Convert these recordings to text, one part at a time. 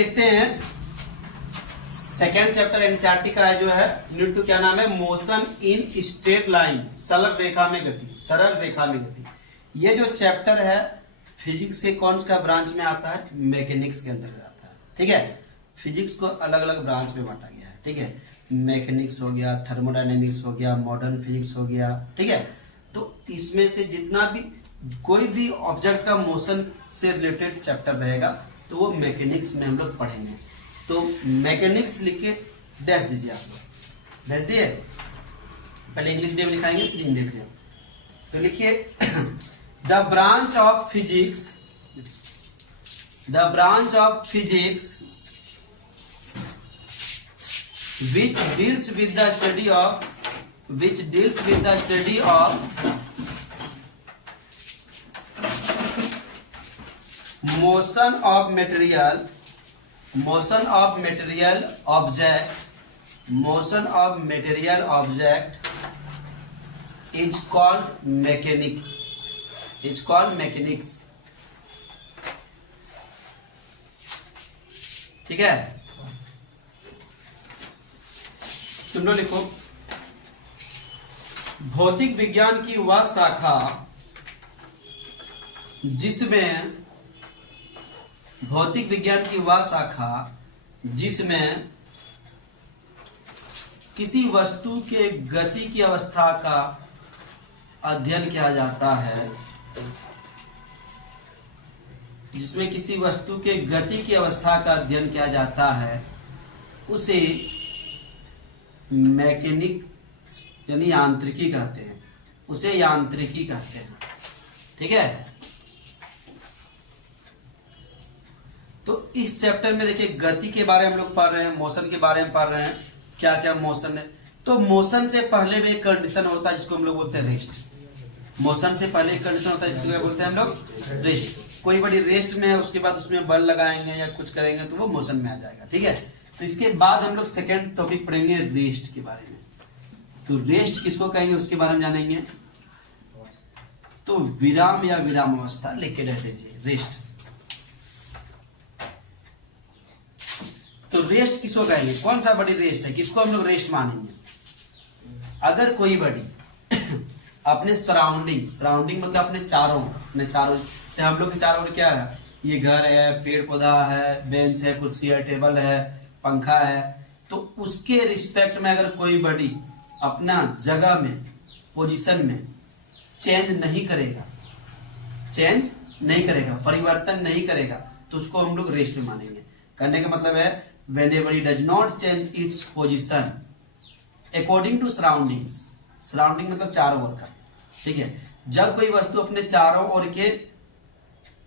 देखते हैं second chapter NCERT का है जो है यूनिट 2, क्या नाम है, मोशन इन स्ट्रेट लाइन, सरल रेखा में गति, सरल रेखा में गति। ये जो चैप्टर है फिजिक्स के कौन सा ब्रांच में आता है, मैकेनिक्स के अंतर्गत आता है। ठीक है, फिजिक्स को अलग अलग ब्रांच में बांटा गया है। ठीक है, मैकेनिक्स हो गया, थर्मोडायनेमिक्स हो गया, मॉडर्न फिजिक्स हो गया। ठीक है, तो इसमें से जितना भी कोई भी ऑब्जेक्ट का मोशन से रिलेटेड चैप्टर रहेगा तो वो मैकेनिक्स में हम लोग पढ़ेंगे। तो मैकेनिक्स लिख के डैश दीजिए, आप लोग डैश दिए, पहले इंग्लिश मीडियम लिखाएंगे फिर हिंदी मीडियम। तो लिखिए the branch of physics, the branch of physics which deals with the study of motion of material object is called mechanics। ठीक है, तुम लोग लिखो भौतिक विज्ञान की वह शाखा जिसमें किसी वस्तु के गति की अवस्था का अध्ययन किया जाता है, जिसमें किसी वस्तु के गति की अवस्था का अध्ययन किया जाता है उसे मैकेनिक यानी यांत्रिकी कहते हैं, उसे यांत्रिकी कहते हैं। ठीक है, तो इस चैप्टर में देखिए गति के बारे में हम लोग पढ़ रहे हैं, मोशन के बारे में पढ़ रहे हैं, क्या क्या मोशन है। तो मोशन से पहले भी एक कंडीशन होता है जिसको हम लोग बोलते हैं रेस्ट। मोशन से पहले एक कंडीशन होता है जिसको बोलते हैं हम लोग रेस्ट। कोई बड़ी रेस्ट में है, उसके बाद उसमें बल लगाएंगे या कुछ करेंगे तो वो मोशन में आ जाएगा। ठीक है, तो इसके बाद हम लोग सेकेंड टॉपिक पढ़ेंगे रेस्ट के बारे में। तो रेस्ट किसको कहेंगे उसके बारे में जानेंगे। तो विराम या विराम अवस्था लेके रह दीजिए, रेस्ट। तो रेस्ट किसको कहेंगे, कौन सा बड़ी रेस्ट है, किसको हम लोग रेस्ट मानेंगे। अगर कोई बड़ी अपने सराउंडिंग मतलब अपने चारों से, हम लोग के चारों ओर क्या है, ये घर है, पेड़ पौधा है, बेंच है, कुर्सी है, टेबल है, पंखा है, तो उसके रिस्पेक्ट में अगर कोई बड़ी अपना जगह में, पोजीशन में चेंज नहीं करेगा, परिवर्तन नहीं करेगा, तो उसको हम लोग रेस्ट में मानेंगे। कहने का मतलब है whenever it does not change its position according to surroundings, surrounding मतलब चारों ओर का। ठीक है, जब कोई वस्तु अपने चारों ओर के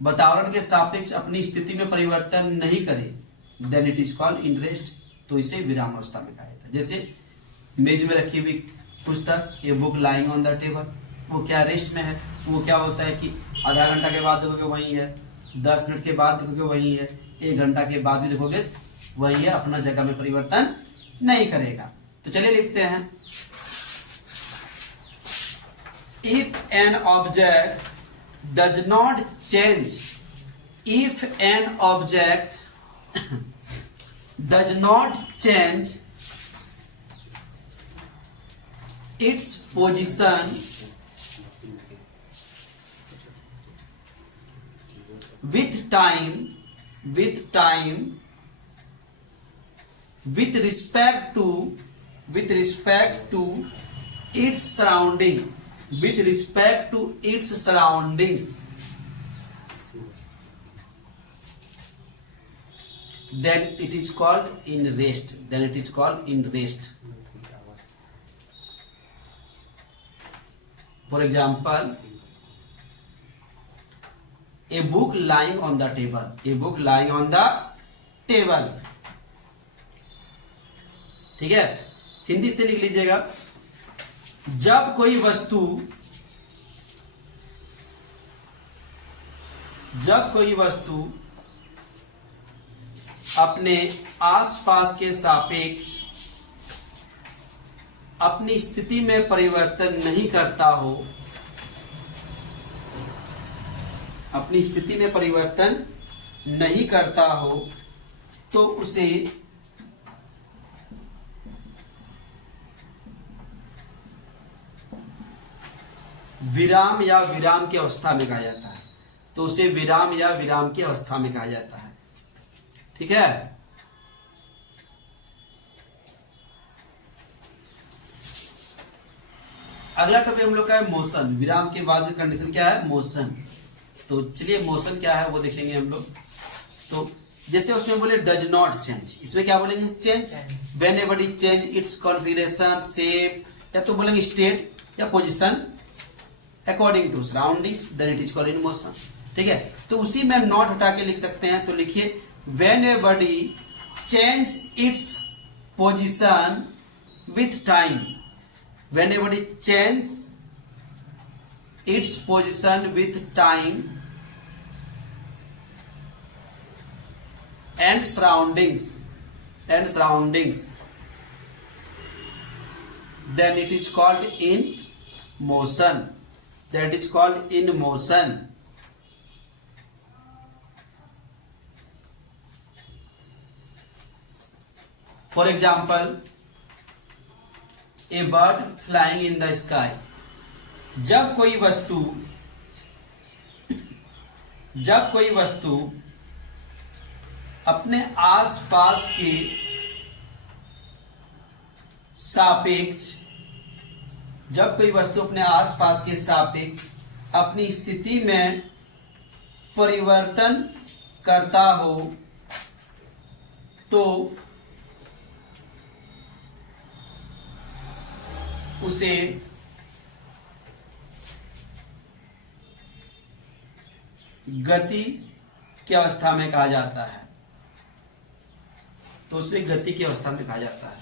वातावरण के सापेक्ष अपनी स्थिति में परिवर्तन नहीं करे, then it is called in rest, तो इसे विराम अवस्था में कहा जाता है। जैसे मेज में रखी हुई पुस्तक, ये book lying on the table, वो क्या रेस्ट में है। वो क्या होता है कि आधा घंटा के बाद देखोगे वही है, 10 मिनट के बाद देखोगे वही है, 1 घंटा के बाद भी देखोगे वही है, अपना जगह में परिवर्तन नहीं करेगा। तो चलिए लिखते हैं if an object does not change, if an object does not change its position with time with respect to its surroundings, then it is called in rest. For example, a book lying on the table, ठीक है, हिंदी से लिख लीजिएगा। जब कोई वस्तु अपने आसपास के सापेक्ष अपनी स्थिति में परिवर्तन नहीं करता हो, तो उसे विराम या विराम की अवस्था में कहा जाता है। तो उसे विराम या विराम की अवस्था में कहा जाता है। ठीक है। अगला टॉपिक हम लोग का है मोशन। विराम के बाद की कंडीशन क्या है? मोशन। तो चलिए मोशन क्या है वो देखेंगे हम लोग। तो जैसे उसमें बोले डज नॉट चेंज, इसमें क्या बोलेंगे? Change. Whenever it change its configuration, shape, या तो बोलेंगे स्टेट या position according to surrounding, then it is called in motion. ठीक है। तो उसी में नॉट हटा के लिख सकते हैं। तो लिखिए when a body change its position with time, when a body change its position with time and surroundings, then it is called in motion, that is called in motion. For example, a bird flying in the sky. जब कोई वस्तु अपने आसपास के सापेक्ष, अपनी स्थिति में परिवर्तन करता हो तो उसे गति की अवस्था में कहा जाता है। तो उसे गति की अवस्था में कहा जाता है।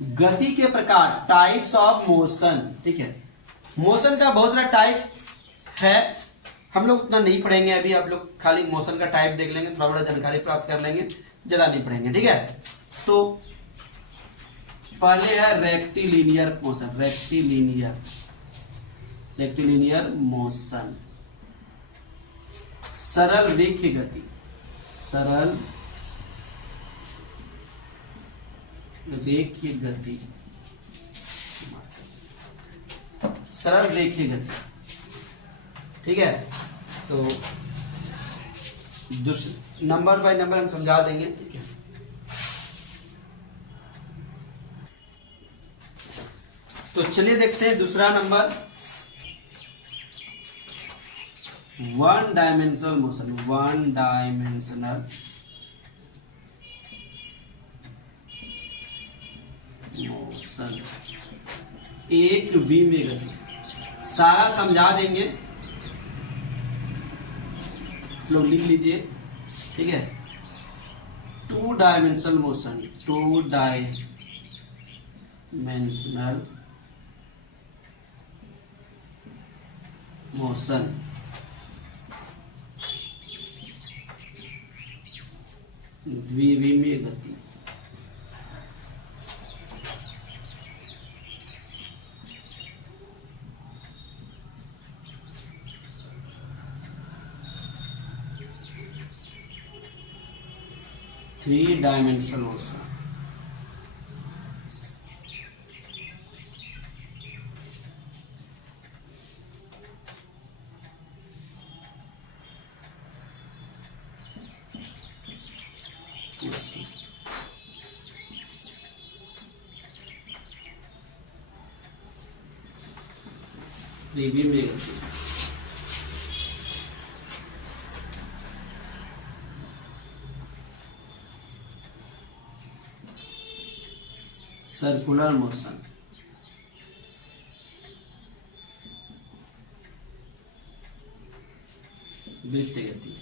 गति के प्रकार, टाइप्स ऑफ मोशन। ठीक है। मोशन का बहुत सारा टाइप है, हम लोग उतना नहीं पढ़ेंगे अभी। आप लोग खाली मोशन का टाइप देख लेंगे, थोड़ा बड़ा जानकारी प्राप्त कर लेंगे, ज्यादा नहीं पढ़ेंगे। ठीक है। तो पहले है रेक्टिलिनियर मोशन। रेक्टिलिनियर मोशन, सरल रेखीय गति। ठीक है। तो नंबर बाय नंबर हम समझा देंगे। ठीक है। तो चलिए देखते हैं दूसरा नंबर, वन डायमेंशनल मोशन। एक वी में गति। सारा समझा देंगे, लोग लिख लीजिए। ठीक है। टू डायमेंशनल मोशन, द्विविमीय गति। Three dimensional motion. त्रिवी में गति। Circular motion. वृत्तीय गति।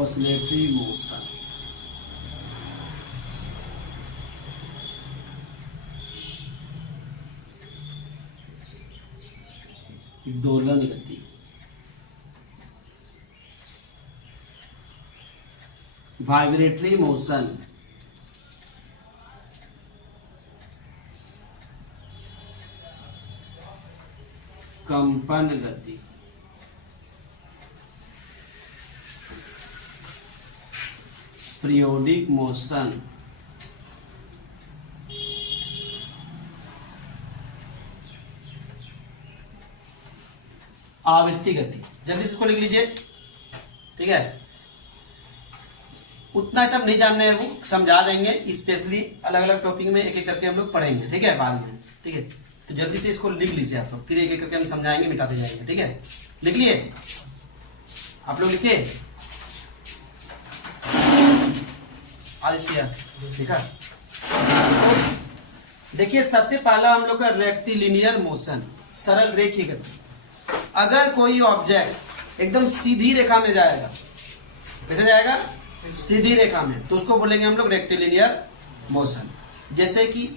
Oscillatory motion. दोलन गति। वाइब्रेटरी मोशन, कंपन गति, पीरियोडिक मोशन, आवृत्ति गति। जल्दी से इसको लिख लीजिए, ठीक है। उतना सब नहीं जानना है, वो समझा देंगे, स्पेशली अलग अलग टॉपिक में एक एक करके हम लोग पढ़ेंगे, ठीक है, बाद में, ठीक है। तो जल्दी से इसको लिख लीजिए आप लोग, फिर एक एक करके हम समझाएंगे, मिटाते जाएंगे, ठीक है। लिख लिए आप लोग, लिखिए आदित्य, ठीक है। देखिए सबसे पहला हम लोग का रेक्टिलिनियर मोशन, सरल रेखीय गति। अगर कोई ऑब्जेक्ट एकदम सीधी रेखा में जाएगा, कैसे जाएगा, सीधी रेखा में, तो उसको बोलेंगे हम लोग रेक्टिलिनियर मोशन। जैसे कि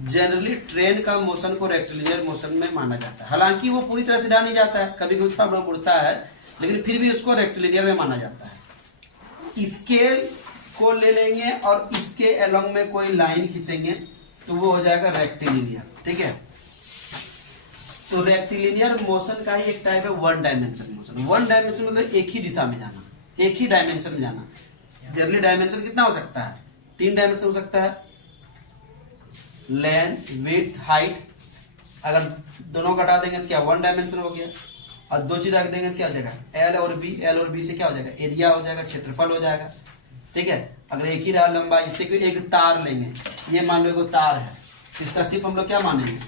जनरली ट्रेन का मोशन को रेक्टिलिनियर मोशन में माना जाता है, हालांकि वो पूरी तरह सीधा नहीं जाता है, कभी कभी थोड़ा उड़ता है, लेकिन फिर भी उसको रेक्टिलिनियर में माना जाता है। स्केल को ले लेंगे और इसके अलोंग में कोई लाइन खींचेंगे तो वो हो जाएगा रेक्टिलिनियर, ठीक है। तो रेक्टिलिनियर मोशन का ही एक टाइप है one dimension motion. One dimension मतलब एक ही दिशा में जाना, एक ही डायमेंशन में जाना। जनरली डायमेंशन कितना हो सकता है, 3 डायमेंशन हो सकता है, लेंथ, विड्थ, हाइट। अगर दोनों घटा देंगे तो क्या 1 डायमेंशन हो गया, और 2 चीज रख देंगे तो क्या हो जाएगा, एल और बी। एल और बी से क्या हो जाएगा, एरिया हो जाएगा, क्षेत्रफल हो जाएगा, ठीक है। अगर एक ही रहा लंबाई, इससे एक तार लेंगे, ये मान लो एक तार है, तो इसका सिर्फ हम लोग क्या मानेंगे,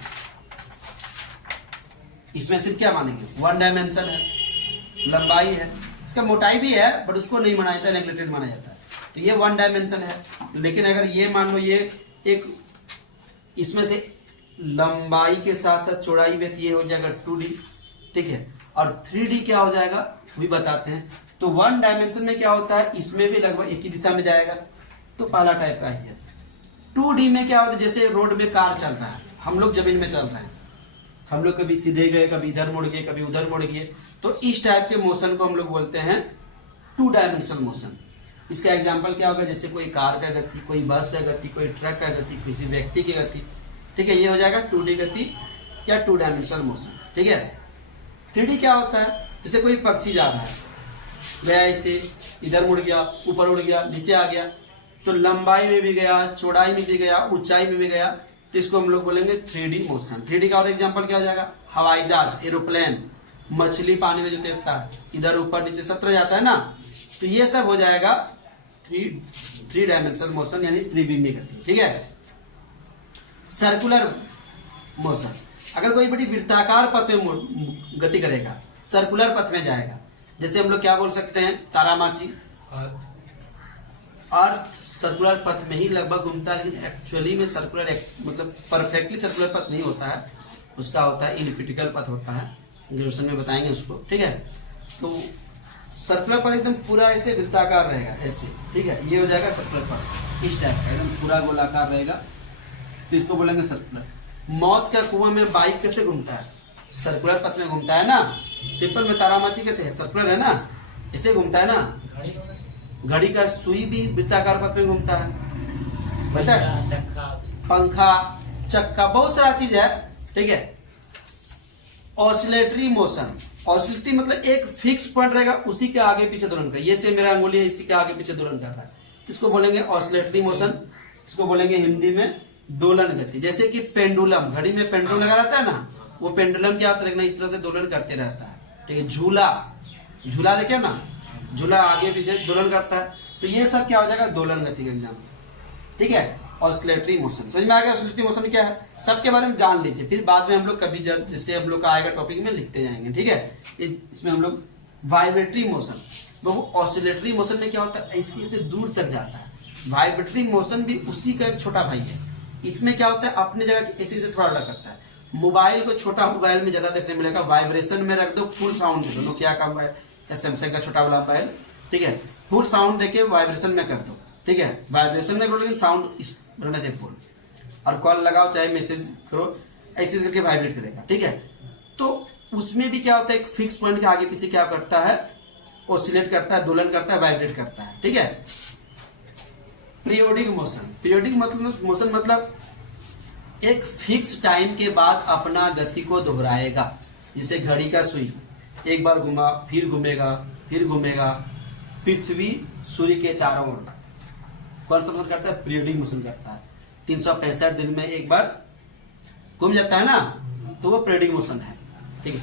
इसमें सिर्फ क्या मानेंगे, 1 डायमेंशन है, लंबाई है, इसका मोटाई भी है बट उसको नहीं माना जाता, नेग्लेक्टेड माना जाता है, तो ये 1 डायमेंशन है। लेकिन अगर ये मान लो ये एक, इसमें से लंबाई के साथ साथ चौड़ाई भी, ये हो जाएगा 2D, ठीक है। और 3D क्या हो जाएगा भी बताते हैं। तो 1 डायमेंशन में क्या होता है, इसमें भी लगभग एक ही दिशा में जाएगा, तो पहला टाइप का ही है। 2D में क्या होता है, जैसे रोड में कार चल रहा है, हम लोग जमीन में चल रहे हैं, हम लोग कभी सीधे गए, कभी इधर मुड़ गए, कभी उधर मुड़ गए, तो इस टाइप के मोशन को हम लोग बोलते हैं 2 डायमेंशनल मोशन। इसका एग्जांपल क्या होगा, जैसे कोई कार का गति, कोई बस का गति, कोई ट्रक का गति, किसी व्यक्ति की गति, ठीक है, ये हो जाएगा 2D गति या 2 डायमेंशनल मोशन, ठीक है। 3D क्या होता है, जैसे कोई पक्षी जा रहा है, गया ऐसे, इधर मुड़ गया, ऊपर उड़ गया, नीचे आ गया, तो लंबाई में भी गया, चौड़ाई में भी गया, ऊंचाई में भी गया, तो इसको हम लोग बोलेंगे 3D मोशन। 3D का और एग्जांपल क्या हो जाएगा, हवाई जहाज, एरोप्लेन, मछली पानी में जो तैरता है, इधर ऊपर नीचे सब तरह जाता है ना, तो ये सब हो जाएगा 3 डायमेंशनल मोशन, यानी त्रिविमीय गति, ठीक है। सर्कुलर मोशन, अगर कोई बड़ी वृत्ताकार पथ में गति करेगा, सर्कुलर पथ में जाएगा, जैसे हम लोग क्या बोल सकते हैं, तारामाछी, अर्थ सर्कुलर पथ में ही लगभग घूमता है, लेकिन एक्चुअली में सर्कुलर मतलब परफेक्टली सर्कुलर पथ नहीं होता है, उसका होता है इलिप्टिकल पथ होता है, ग्रेजुएशन में बताएंगे उसको, ठीक है। तो सर्कुलर पथ एकदम पूरा ऐसे वृत्ताकार रहेगा, ऐसे, ठीक है, ये हो जाएगा सर्कुलर पथ, इस टाइप का एकदम पूरा गोलाकार रहेगा, तो इसको बोलेंगे सर्कुलर। मौत का कुआं में बाइक कैसे घूमता है, सर्कुलर पथ में घूमता है ना, सिंपल में तारामाछी कैसे है, सर्कुलर है ना, ऐसे घूमता है ना। घड़ी का सुई भी वृत्ताकार पथ में घूमता है, पंखा, चक्का, बहुत सारा चीज है, ठीक है। ऑसिलेटरी मोशन, ऑसिलेटरी मतलब एक फिक्स पॉइंट रहेगा, उसी के आगे पीछे दोलन कर, ये से मेरा अंगुली है, इसी के आगे पीछे दोलन कर रहा है, इसको बोलेंगे ऑसिलेटरी मोशन। इसको बोलेंगे हिंदी में दोलन गति। जैसे कि पेंडुलम, घड़ी में पेंडुलम लगा रहता है ना, वो पेंडुलम क्या होता है, इस तरह से दोलन करते रहता है, ठीक है। झूला, झूला देखे ना, झूला आगे पीछे दोलन करता है, तो ये सब क्या हो जाएगा, दोलन गति का एग्जाम, ठीक है। ऑसिलेटरी मोशन समझ में आ गया, ऑसिलेटरी मोशन क्या है, सबके बारे में जान लीजिए, फिर बाद में हम लोग कभी जब जैसे हम लोग का आएगा टॉपिक में लिखते जाएंगे, ठीक है। इसमें हम लोग वाइब्रेटरी मोशन, वो ऑसिलेटरी मोशन में क्या होता है, ऐसे से दूर तक जाता है। वाइब्रेटरी मोशन भी उसी का एक छोटा भाई है। इसमें क्या होता है, अपने जगह ऐसे से थोड़ा अलग करता है। मोबाइल को छोटा मोबाइल में ज्यादा देखने मिलेगा, वाइब्रेशन में रख दो, फुल साउंड दे दो, नोकिया का मोबाइल या सैमसंग का छोटा वाला मोबाइल, ठीक है, फुल साउंड देके वाइब्रेशन में कर दो, ठीक है। वाइब्रेशन में करो लेकिन साउंड रहना चाहिए फुल, और कॉल लगाओ चाहे मैसेज करो, ऐसे करके वाइब्रेट करेगा, ठीक है। तो उसमें भी क्या होता है, एक फिक्स पॉइंट के आगे पीछे क्या करता है, ऑसिलेट करता है, दोलन करता है, वाइब्रेट करता है, ठीक है। पीरियोडिक मोशन, पीरियोडिक मतलब मोशन मतलब एक फिक्स टाइम के बाद अपना गति को दोहराएगा। जैसे घड़ी का सुई, एक बार घुमा फिर घूमेगा फिर घूमेगा। पृथ्वी सूर्य के चारों ओर कौन सा मोशन करता है? पीरियोडिक मोशन करता है। 365 दिन में एक बार घूम जाता है ना, तो वो पीरियोडिक मोशन है। ठीक है,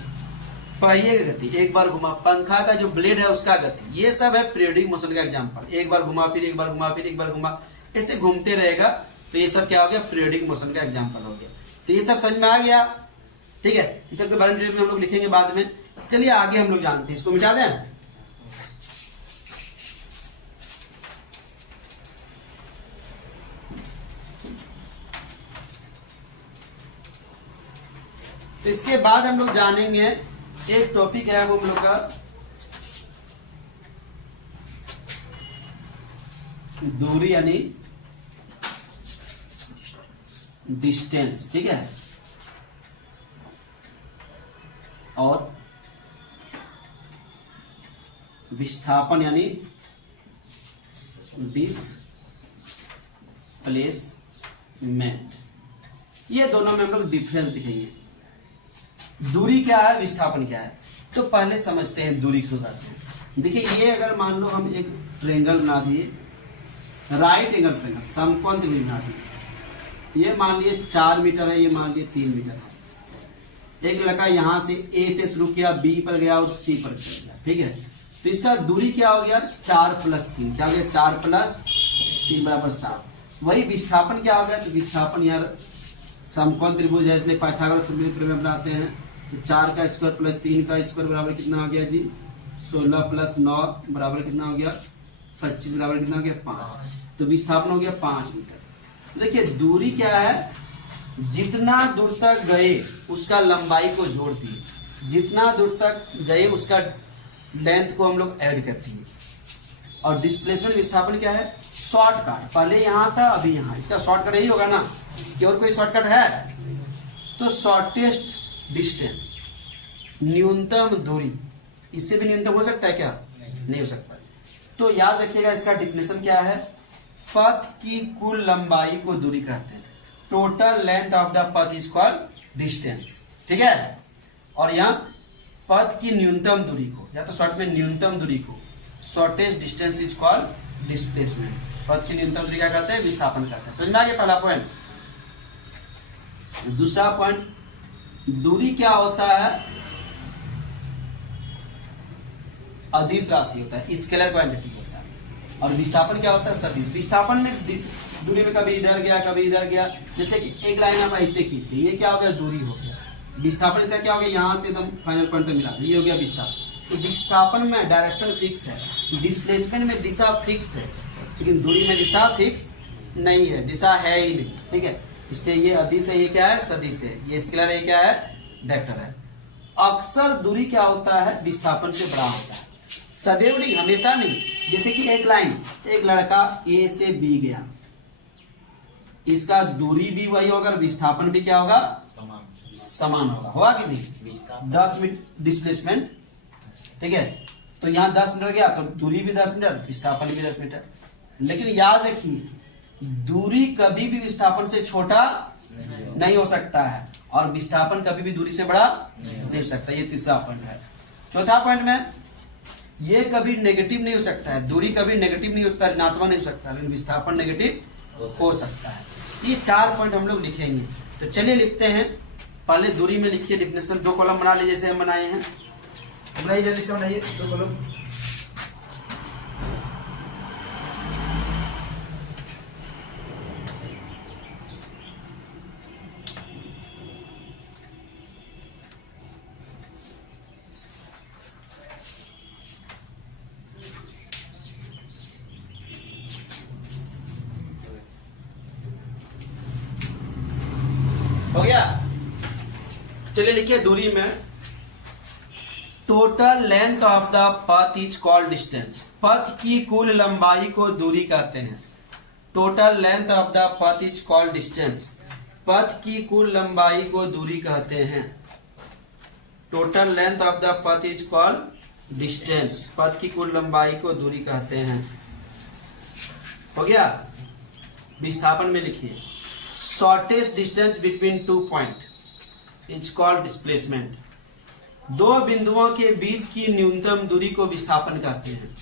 पहिए की गति, एक बार घुमा, पंखा का जो ब्लेड है उसका गति, ये सब है पीरियोडिक मोशन का एग्जांपल। एक बार घुमा फिर एक बार घुमा फिर एक बार घुमा, ऐसे घूमते रहेगा, तो ये सब क्या हो गया? पीरियोडिक मोशन का एग्जांपल हो गया। तो ये सब समझ में आ गया। ठीक है, इस सब के बारे में हम लोग लिखेंगे बाद में। चलिए आगे हम लोग जानते हैं, इसको मिटा दें। तो इसके बाद हम लोग जानेंगे एक टॉपिक है वो हम लोग का दूरी यानी डिस्टेंस। ठीक है, और विस्थापन यानी डिस्प्लेसमेंट। ये दोनों में हम लोग डिफरेंस दिखेंगे। दूरी क्या है, विस्थापन क्या है। तो पहले समझते हैं दूरी को बताते हैं। देखिए, ये अगर मान लो हम एक ट्रायंगल बना दिए, राइट एंगल ट्रायंगल, समकोण त्रिभुज बना दिए। ये मान लिए 4 मीटर है, ये मान लिए 3 मीटर है। एक लड़का यहां से ए से शुरू किया, बी पर गया और सी पर चल गया। ठीक है, तो इसका दूरी क्या हो गया? 4 + 3 क्या हो गया? 4 + 3 = 7। वही विस्थापन क्या हो गया? तो विस्थापन यार समकोण त्रिभुज है, इसलिए पाइथागोरस प्रमेय बनाते हैं। 4 का स्क्वायर प्लस 3 का स्क्वायर बराबर कितना हो गया जी? 16 + 9 बराबर कितना हो गया? 25 बराबर कितना हो गया? 5। तो विस्थापन हो गया 5 मीटर। देखिए, दूरी क्या है? जितना दूर तक गए उसका लंबाई को जोड़ दिए, जितना दूर तक गए उसका लेंथ को हम लोग ऐड करते हैं। और डिस्प्लेसमेंट विस्थापन क्या है? शॉर्टकट, पहले यहां था अभी यहां, इसका शॉर्टकट यही होगा ना कि और कोई शॉर्टकट है? तो शॉर्टेस्ट डिस्टेंस, न्यूनतम दूरी, इससे भी न्यूनतम हो सकता है क्या? नहीं हो सकता। तो याद रखिएगा, इसका डिफिनेशन क्या है? पथ की कुल लंबाई को दूरी कहते हैं। Total length of the path is called distance. ठीक है, और यहाँ पथ की न्यूनतम दूरी को, या तो शॉर्ट में न्यूनतम दूरी को, shortest distance is called displacement. पथ की न्यूनतम दूरी क्या कहते हैं? विस्थापन कहते हैं। समझ में आ गया पहला पॉइंट। दूसरा पॉइंट, दूरी क्या होता है? अदिश राशि होता है, स्केलर क्वांटिटी होता है। और विस्थापन क्या होता है? सदिश। विस्थापन में दूरी में कभी इधर गया कभी इधर गया। जैसे कि एक लाइन हम ऐसे की थी, ये क्या हो गया? दूरी हो गया। विस्थापन से क्या हो गया? यहां से एकदम फाइनल पॉइंट तक मिला, ये हो गया विस्थापन। तो विस्थापन में डायरेक्शन फिक्स है, डिस्प्लेसमेंट में दिशा फिक्स है, लेकिन दूरी में दिशा फिक्स नहीं है, दिशा है ही नहीं। ठीक है, इसलिए ये अदिश है, ये क्या है? सदिश है। ये स्केलर है, ये क्या है? वेक्टर है। अक्सर दूरी क्या होता है? विस्थापन से बड़ा होता है, सदैव नहीं, हमेशा नहीं। जैसे कि एक लाइन, एक लड़का ए से बी गया, इसका दूरी भी वही होगा, विस्थापन भी क्या होगा? समान होगा। होगा कि नहीं? 10 मीटर डिस्प्लेसमेंट। ठीक है, तो यहाँ 10 मीटर गया तो दूरी भी 10 मीटर, विस्थापन भी 10 मीटर। लेकिन याद रखिए, दूरी कभी भी विस्थापन से छोटा नहीं हो सकता है, और विस्थापन कभी भी दूरी से बड़ा नहीं हो सकता। ये तीसरा पॉइंट है। चौथा पॉइंट में, ये कभी नेगेटिव नहीं हो सकता है, दूरी कभी नेगेटिव नहीं हो सकता, ऋणात्मक नहीं हो सकता, लेकिन विस्थापन नेगेटिव हो सकता है। ये 4 पॉइंट हम लोग लिखेंगे। तो चलिए लिखते हैं। पहले दूरी में लिखिए डिफिनेशन, 2 कॉलम बना लीजिए जैसे हम बनाए हैं। बनाइए, जल्दी से बनाइए 2 कॉलम। हो गया? चलिए लिखिए दूरी में, total length of the path is called distance. पथ की कुल लंबाई को दूरी कहते हैं। Total length of the path is called distance. पथ की कुल लंबाई को दूरी कहते हैं। Total length of the path is called distance. पथ की कुल लंबाई को दूरी कहते हैं। हो गया? विस्थापन में लिखिए shortest distance between 2 point is called displacement. दो बिंदुओं के बीच की न्यूनतम दूरी को विस्थापन कहते हैं।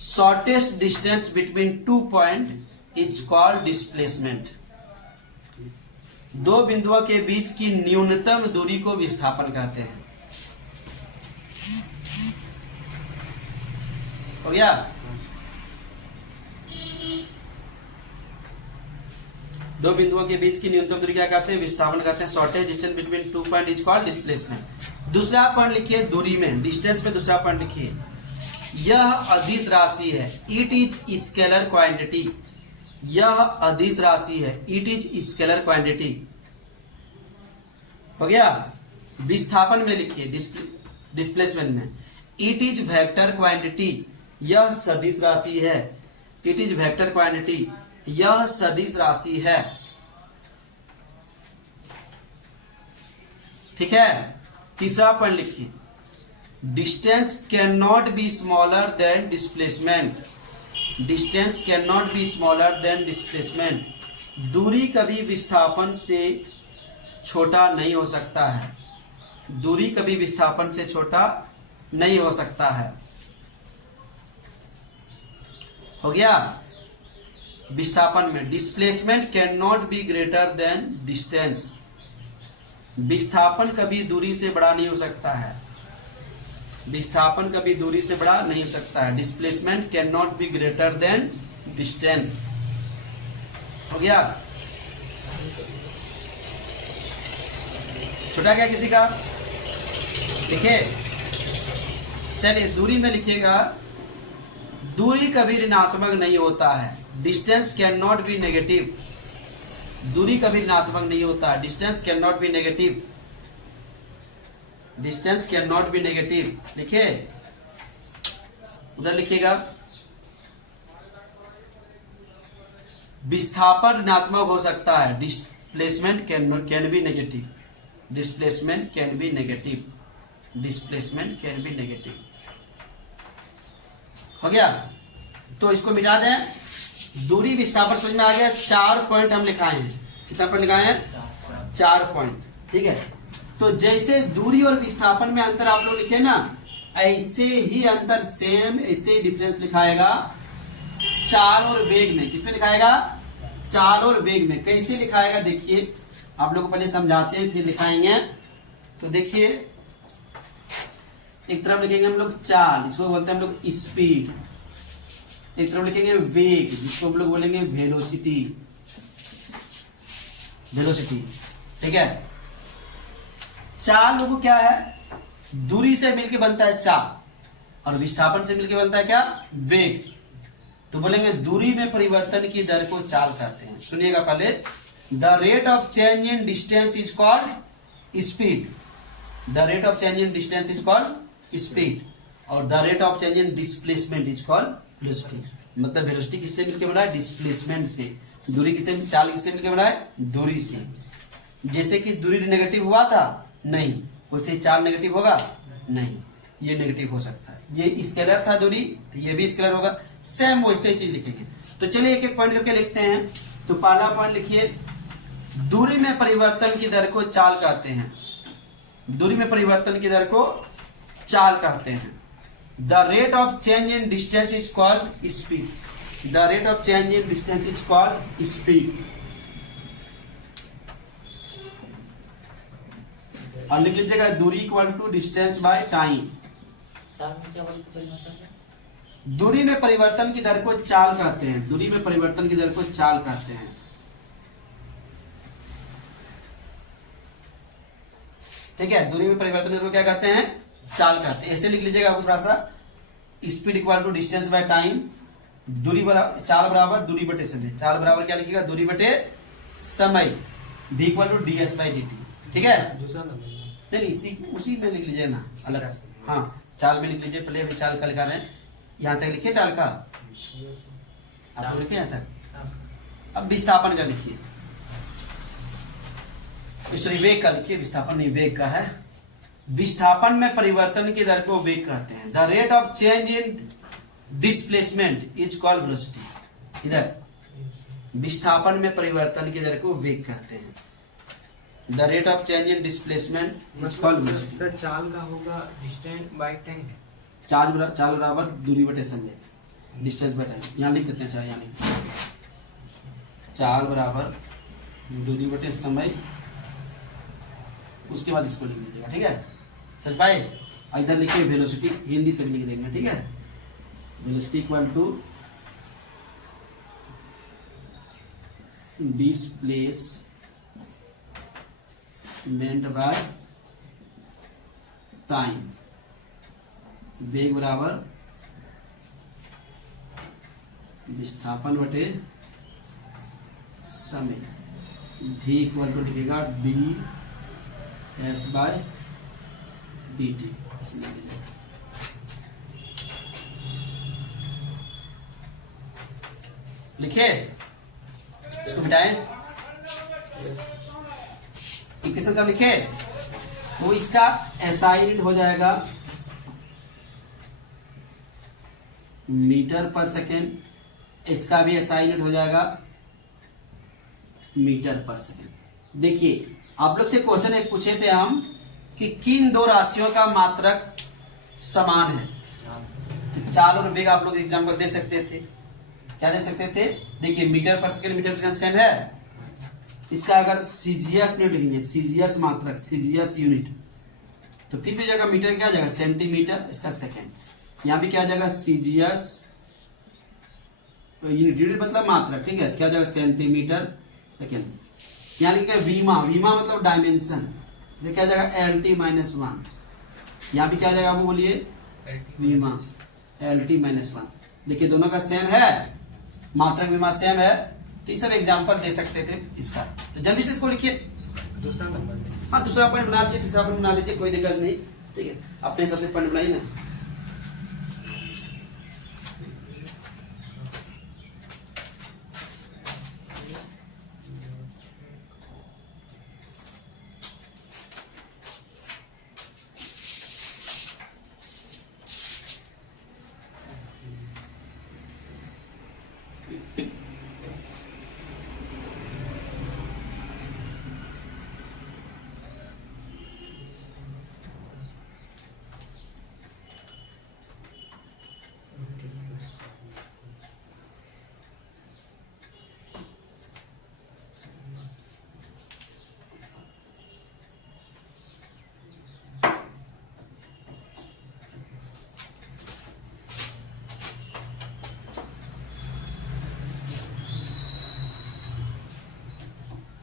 Shortest distance between 2 point is called displacement. दो बिंदुओं के बीच की न्यूनतम दूरी को विस्थापन कहते हैं। हो गया? दो बिंदुओं के बीच की न्यूनतम दूरी क्या कहते हैं? विस्थापन कहते हैं। Shortest distance between 2 point is called displacement. दूसरा पॉइंट लिखिए दूरी में, डिस्टेंस में दूसरा पॉइंट लिखिए, यह अदिश राशि है, इट इज स्केलर क्वांटिटी। यह अदिश राशि है, इट इज स्केलर क्वांटिटी। हो गया? विस्थापन में लिखिए डिस्प्लेसमेंट में, इट इज वेक्टर क्वांटिटी। यह सदिश राशि है, इट इज वेक्टर क्वांटिटी, यह सदिश राशि है। ठीक है? तीसरा पॉइंट लिखिए, distance can not be smaller than displacement. Distance can not be smaller than displacement. दूरी कभी विस्थापन से छोटा नहीं हो सकता है। दूरी कभी विस्थापन से छोटा नहीं हो सकता है। हो गया? विस्थापन में displacement can not be greater than distance. विस्थापन कभी दूरी से बड़ा नहीं हो सकता है। विस्थापन कभी दूरी से बड़ा नहीं हो सकता है। Displacement can not be greater than distance. हो गया? छोटा क्या किसी का? लिखिए, चलिए दूरी में लिखिएगा, दूरी कभी ऋणात्मक नहीं होता है। Distance can not be negative. दूरी कभी ऋणात्मक नहीं होता है। Distance can not be negative. Distance can not be negative. लिखिए, उधर लिखिएगा, विस्थापन ऋणात्मक हो सकता है। Displacement can be negative. Displacement can be negative. Displacement can be negative. हो गया? तो इसको मिटा दें। दूरी विस्थापन समझ में आ गया। 4 पॉइंट हम लिखाए हैं। कितना पॉइंट लिखाए हैं? 4 पॉइंट। ठीक है? तो जैसे दूरी और विस्थापन में अंतर आप लोग लिखे ना, ऐसे ही अंतर सेम ऐसे ही डिफरेंस लिखाएगा चाल और वेग में। किसमें लिखाएगा? चाल और वेग में। कैसे लिखाएगा देखिए, आप लोग को पहले समझाते हैं फिर लिखाएंगे। तो देखिए, एक तरफ लिखेंगे हम लोग चाल, इसको बोलते हैं हम लोग स्पीड। एक तरफ लिखेंगे वेग, जिसको हम लोग बोलेंगे वेलोसिटी। वेलोसिटी। ठीक है? चाल लोगों क्या है? दूरी से मिलके बनता है चाल, और विस्थापन से मिलके बनता है क्या? वेग। तो बोलेंगे दूरी में परिवर्तन की दर को चाल कहते हैं। सुनिएगा पहले, the rate of change in distance is called speed. The rate of change in distance is called speed, और the rate of change in displacement is called velocity. मतलब वेलोसिटी किससे मिलकर बना है? डिस्प्लेसमेंट से। दूरी किससे, चाल किससे मिलकर बना है? दूरी से। जैसे कि दूरी नेगेटिव हुआ था, नहीं, वैसे चाल नेगेटिव होगा? नहीं, ये नेगेटिव हो सकता है। ये स्केलर था दूरी, तो ये भी स्केलर होगा। सेम वैसे ही चीज लिखेंगे। तो चलिए एक एक पॉइंट करके लिखते हैं। तो पहला पॉइंट लिखिए, दूरी में परिवर्तन की दर को चाल कहते हैं। दूरी में परिवर्तन की दर को चाल कहते हैं। The rate of change in distance is called speed. The rate of change in distance is called speed. और लिख लीजिएगा दूरी equal to distance by time. दूरी में परिवर्तन की दर को चाल कहते हैं। दूरी में परिवर्तन की दर को चाल कहते हैं। ठीक है? दूरी में परिवर्तन की दर को क्या कहते हैं? चाल कहते हैं। ऐसे लिख लीजिएगा आपको थोड़ा सा, speed equal to distance by time. दूरी बराबर, चाल बराबर दूरी बटे समय। चाल बराबर क्या लिखिएगा? दूरी बटे समय। v equal to ds by dt। ठीक है? नहीं, इसी उसी में लिख लीजिए ना, अलग। हाँ, चाल में लिख लीजिए। पहले अभी चाल का लिखा रहे हैं, यहां तक लिखिए चाल का। आप लिखिए यहां तक। अब विस्थापन का लिखिए, सॉरी वेग का लिखिए। विस्थापन नहीं, वेग का है। विस्थापन में परिवर्तन की दर को वेग कहते हैं। The rate of change in displacement is called velocity. इधर विस्थापन में परिवर्तन की दर को वेग कहते हैं। The rate of change in displacement is called velocity. Sir चाल का होगा डिस्टेंस बाय टाइम। चाल बराबर दूरी बटे समय, डिस्टेंस बाय टाइम। यहाँ लिख देते हैं, चाहे यहाँ लिख, चाल बराबर दूरी बटे समय, उसके बाद इसको लिख लीजिएगा, ठीक है। समझ पाए? इधर लिखिए वेलोसिटी, हिंदी से भी लिख देंगे, ठीक है। Velocity equal to displacement by time, वेग बराबर विस्थापन बटे समय। v इक्वल टू लिखेगा D S by D T. लिखिए, इसको मिटाएं, इक्वेशन सब लिखे। तो इसका एसआई यूनिट हो जाएगा मीटर पर सेकेंड, इसका भी एसआई यूनिट हो जाएगा मीटर पर सेकेंड। देखिए, आप लोग से क्वेश्चन एक पूछे थे हम कि किन दो राशियों का मात्रक समान है। तो चाल और वेग आप लोग एग्जाम को दे सकते थे, क्या दे सकते थे? देखिए, मीटर पर सेकेंड सेम है। इसका अगर सीजीएस यूनिट लिखेंगे, सीजीएस मात्रक, सीजीएस यूनिट, तो फिर भी जगह मीटर क्या जाएगा? सेंटीमीटर, इसका सेकेंड। यहाँ भी क्या जाएगा? सीजीएस यूनिट मतलब मात्रक, ठीक है। क्या जाएगा? Centimetre second. यहाँ लिखा है वीमा, वीमा मतलब डायमेंशन, जैसे क्या जाएगा? LT - 1। यहाँ भी क्या जाएगा? वो बोलिए, वीमा LT - 1। देखिए, दोनों का सेम है, मात्रक विमा सेम है, तो ये सब एग्जाम्पल दे सकते थे इसका। तो जल्दी से इसको लिखिए। दूसरा नंबर, हाँ, दूसरा पॉइंट बना लीजिए, तीसरा पॉइंट बना लीजिए, कोई दिक्कत नहीं, ठीक है। अपने हिसाब से पॉइंट बनाइए ना।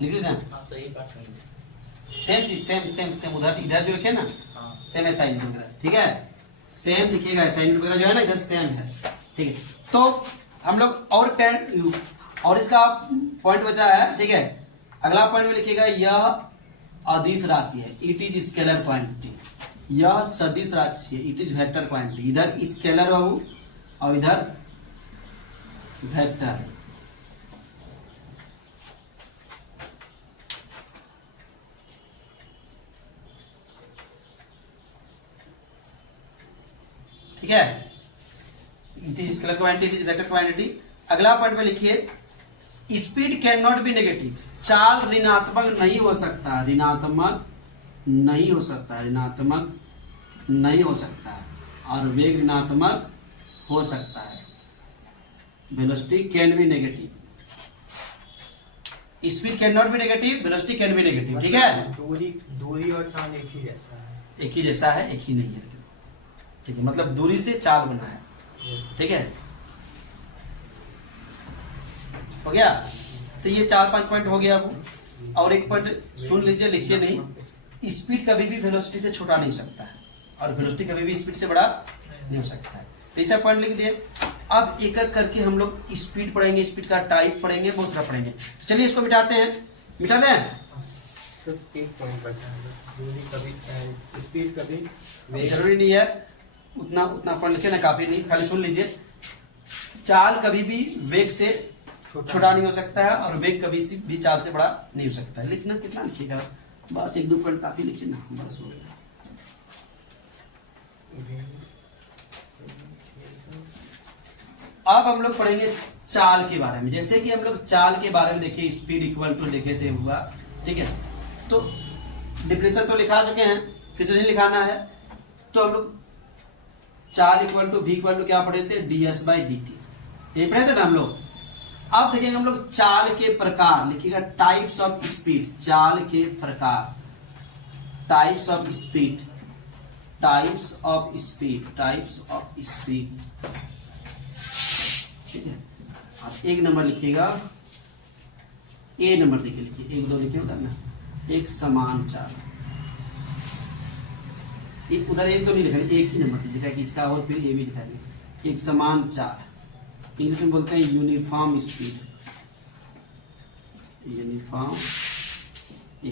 लिख लीजिए ना। सही बात है। सेम चीज, सेम सेम सेम, उधर इधर जो लिखे ना, सेम असाइनमेंट वगैरह, ठीक है। सेम लिखिएगा, असाइनमेंट वगैरह जो है ना इधर सेम है, ठीक है। तो हम लोग और इसका पॉइंट बचा है, ठीक है। अगला पॉइंट में लिखिएगा, यह अदिश राशि है, इट इज स्केलर क्वांटिटी। यह सदिश राशि है, इट इज वेक्टर क्वांटिटी। इधर स्केलर बाबू और इधर वेक्टर। ठीक है, it is scalar quantity, it is vector quantity. अगला पॉइंट में लिखिए, speed can not be negative. चाल ऋणात्मक नहीं हो सकता, ऋणात्मक नहीं हो सकता, ऋणात्मक नहीं हो सकता, और वेग ऋणात्मक हो सकता है। Velocity can be negative, speed can not be negative, velocity can be negative, ठीक है। दूरी और चाल एक ही जैसा है, एक ही जैसा है, एक ही नहीं है, ठीक है। मतलब दूरी से चाल बना है, ठीक है। हो गया। तो ये 4-5 पॉइंट हो गया अब। और एक पॉइंट सुन लीजिए, लिखिए नहीं, स्पीड कभी भी वेलोसिटी से छोटा नहीं सकता है, और वेलोसिटी कभी भी स्पीड से बड़ा नहीं हो सकता है। तो ऐसा पॉइंट लिख दिए। अब एक एक करके हम लोग स्पीड पढ़ेंगे, स्पीड का टाइप पढ़ेंगे, बहुत सारा पढ़ेंगे। चलिए इसको मिटाते हैं, मिटा दें। सिर्फ एक पॉइंट बचा है, दूरी कभी, स्पीड कभी, जरूरी नहीं है उतना उतना पढ़ लिखे ना, काफी नहीं, खाली सुन लीजिए। चाल कभी भी वेग से छोटा नहीं हो सकता है, और वेग कभी भी चाल से बड़ा नहीं हो सकता है। लिखना कितना लिखिएगा, बस 1-2 पॉइंट काफी लिखिए ना, बस हो गया। अब हम लोग पढ़ेंगे चाल के बारे में। जैसे कि हम लोग चाल के बारे में देखिए, स्पीड इक्वल टू लिखे थे हुआ, ठीक है। तो डिफिनेशन तो लिखा चुके हैं, फिर से नहीं लिखाना है। तो हम लोग चाल equal to v equal to क्या पढ़े थे, ds/dt, ये पढ़े थे ना हम लोग। अब देखेंगे हम लोग चाल के प्रकार, लिखिएगा टाइप्स ऑफ स्पीड, चाल के प्रकार, types of speed, types of speed, types of speed, ठीक है। अब एक नंबर लिखिएगा, ए नंबर देखिए, लिखिए 1 2 लिखे उधर ना, एक समान चाल, एक उधर 1 2 नहीं लिखा, एक ही नंबर लिखा है कि इसका, और फिर ए भी लिखाएंगे, एक समान चाल, इंग्लिश में बोलते हैं यूनिफॉर्म स्पीड, यूनिफॉर्म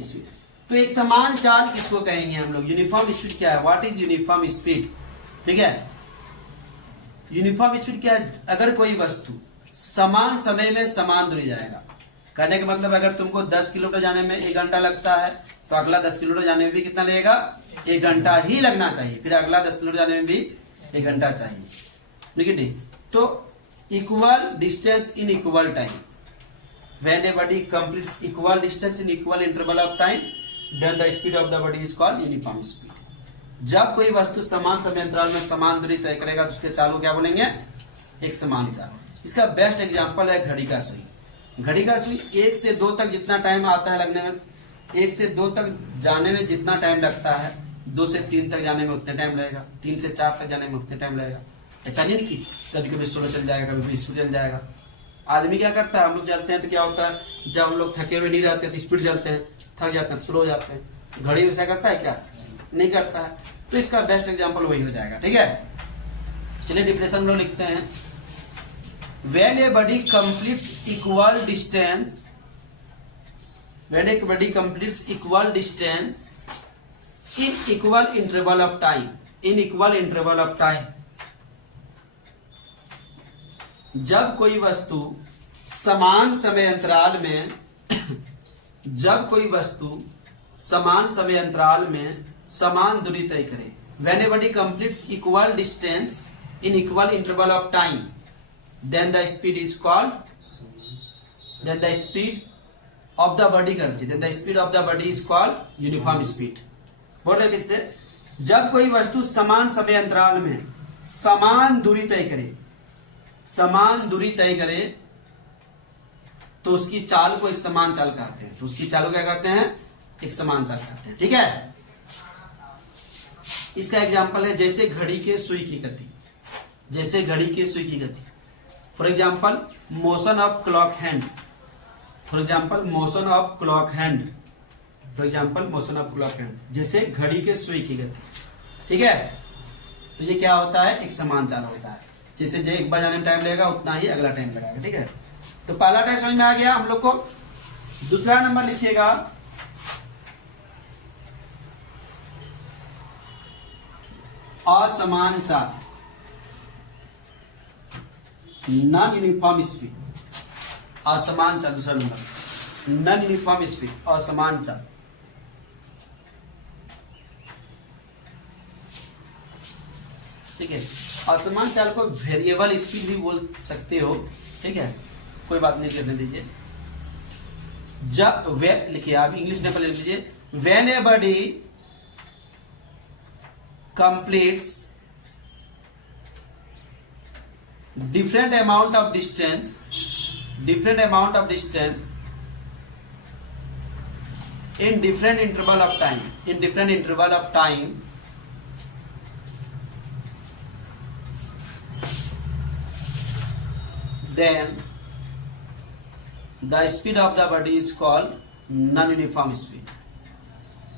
स्पीड। तो एक समान चाल किसको कहेंगे हम लोग, यूनिफॉर्म स्पीड क्या है, व्हाट इज यूनिफॉर्म स्पीड, ठीक है। यूनिफॉर्म स्पीड क्या है, अगर कोई वस्तु समान समय में समान दूरी जाएगा, कहने का मतलब अगर तुमको 10 किलोमीटर जाने में 1 घंटा लगता है, तो अगला 10 किलोमीटर जाने में भी कितना लगेगा, 1 घंटा ही लगना चाहिए, फिर अगला 10 किलोमीटर जाने में भी 1 घंटा चाहिए, ठीक है नहीं। तो equal distance in equal time, when a body completes equal distance in equal interval of time, then the speed of the body is called uniform speed. जब कोई वस्तु समान समय अंतराल में समान दूरी तय करेगा तो उसके चाल को क्या बोलेंगे, एक समान चाल। इसका बेस्ट एग्जांपल है घड़ी का सुई। घड़ी का सुई 1 से 2 तक जितना टाइम आता है लगने में, 1 से 2 तक जाने में जितना टाइम लगता है, 2 से 3 तक जाने में उतना टाइम लगेगा, 3 से 4 तक जाने में उतना टाइम लगेगा। ऐसा नहीं कि कभी कभी स्लो चल जाएगा, कभी कभी स्पीड चल जाएगा। आदमी क्या करता है, हम लोग चलते हैं तो क्या होता है, जब हम लोग थके हुए नहीं रहते तो स्पीड चलते हैं, थक जाते हैं स्लो हो जाते हैं। घड़ी वैसा करता है क्या, नहीं करता है। तो इसका बेस्ट एग्जांपल वही हो जाएगा, ठीक है। चलिए डिफिनेशन लोग लिखते हैं, when a body completes equal distance, when a body completes equal distance in equal interval of time, in equal interval of time, जब कोई वस्तु समान समय अंतराल में जब कोई वस्तु समान समय अंतराल में समान दूरी तय करे, when a body completes equal distance in equal interval of time, then the speed is called, then the speed of the body कर दीजिए, then the speed of the body is called uniform speed. बोल रहे फिर से, जब कोई वस्तु समान समय अंतराल में समान दूरी तय करे, समान दूरी तय करे, तो उसकी चाल को एक समान चाल कहते हैं। तो उसकी चाल को क्या कहते हैं, एक समान चाल कहते हैं, ठीक है। इसका एग्जांपल है जैसे घड़ी के सुई की गति, जैसे घड़ी के सुई की गति। For example motion of clock hand, for example motion of clock hand, for example motion of clock hand, जैसे घड़ी के सुई की गति, ठीक है। तो ये क्या होता है, एक समान चाल होता है। जैसे जो एक बार जाने में टाइम लगेगा उतना ही अगला टाइम लगेगा, ठीक है। तो पहला टाइप समझ में आ गया हम लोग को। दूसरा नंबर लिखिएगा, असमान चाल, नॉन यूनिफॉर्म स्पीड, असमान चाल। दूसरा नंबर नॉन यूनिफॉर्म स्पीड, असमान चाल। ठीक है, असमान चाल को वेरिएबल स्पीड भी बोल सकते हो, ठीक है, कोई बात नहीं, करने दीजिए। जब वे लिखिए, आप इंग्लिश में पहले लिख लीजिए, when a body completes different amount of distance in different interval of time, then the speed of the body is called non-uniform speed.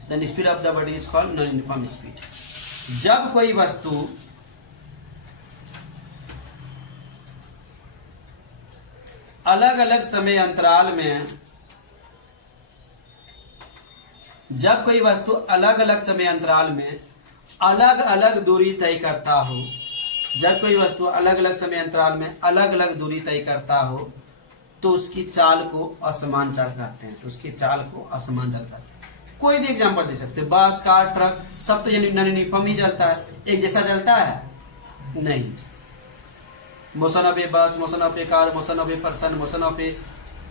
Then the speed of the body is called non-uniform speed. जब कोई वस्तु अलग अलग समय अंतराल में, जब कोई वस्तु अलग अलग समय अंतराल में अलग अलग दूरी तय करता हो, जब कोई वस्तु अलग अलग समय अंतराल में अलग अलग दूरी तय करता हो, तो उसकी चाल को असमान चाल कहते हैं। तो उसकी चाल को असमान चाल कहते हैं। कोई भी एग्जांपल दे सकते हैं, बस, कार, ट्रक, सब तो यूनिफॉर्म ही चलता है, एक जैसा चलता है नहीं। मोशन ऑफ ए बस, motion of a car, motion of a person, motion of a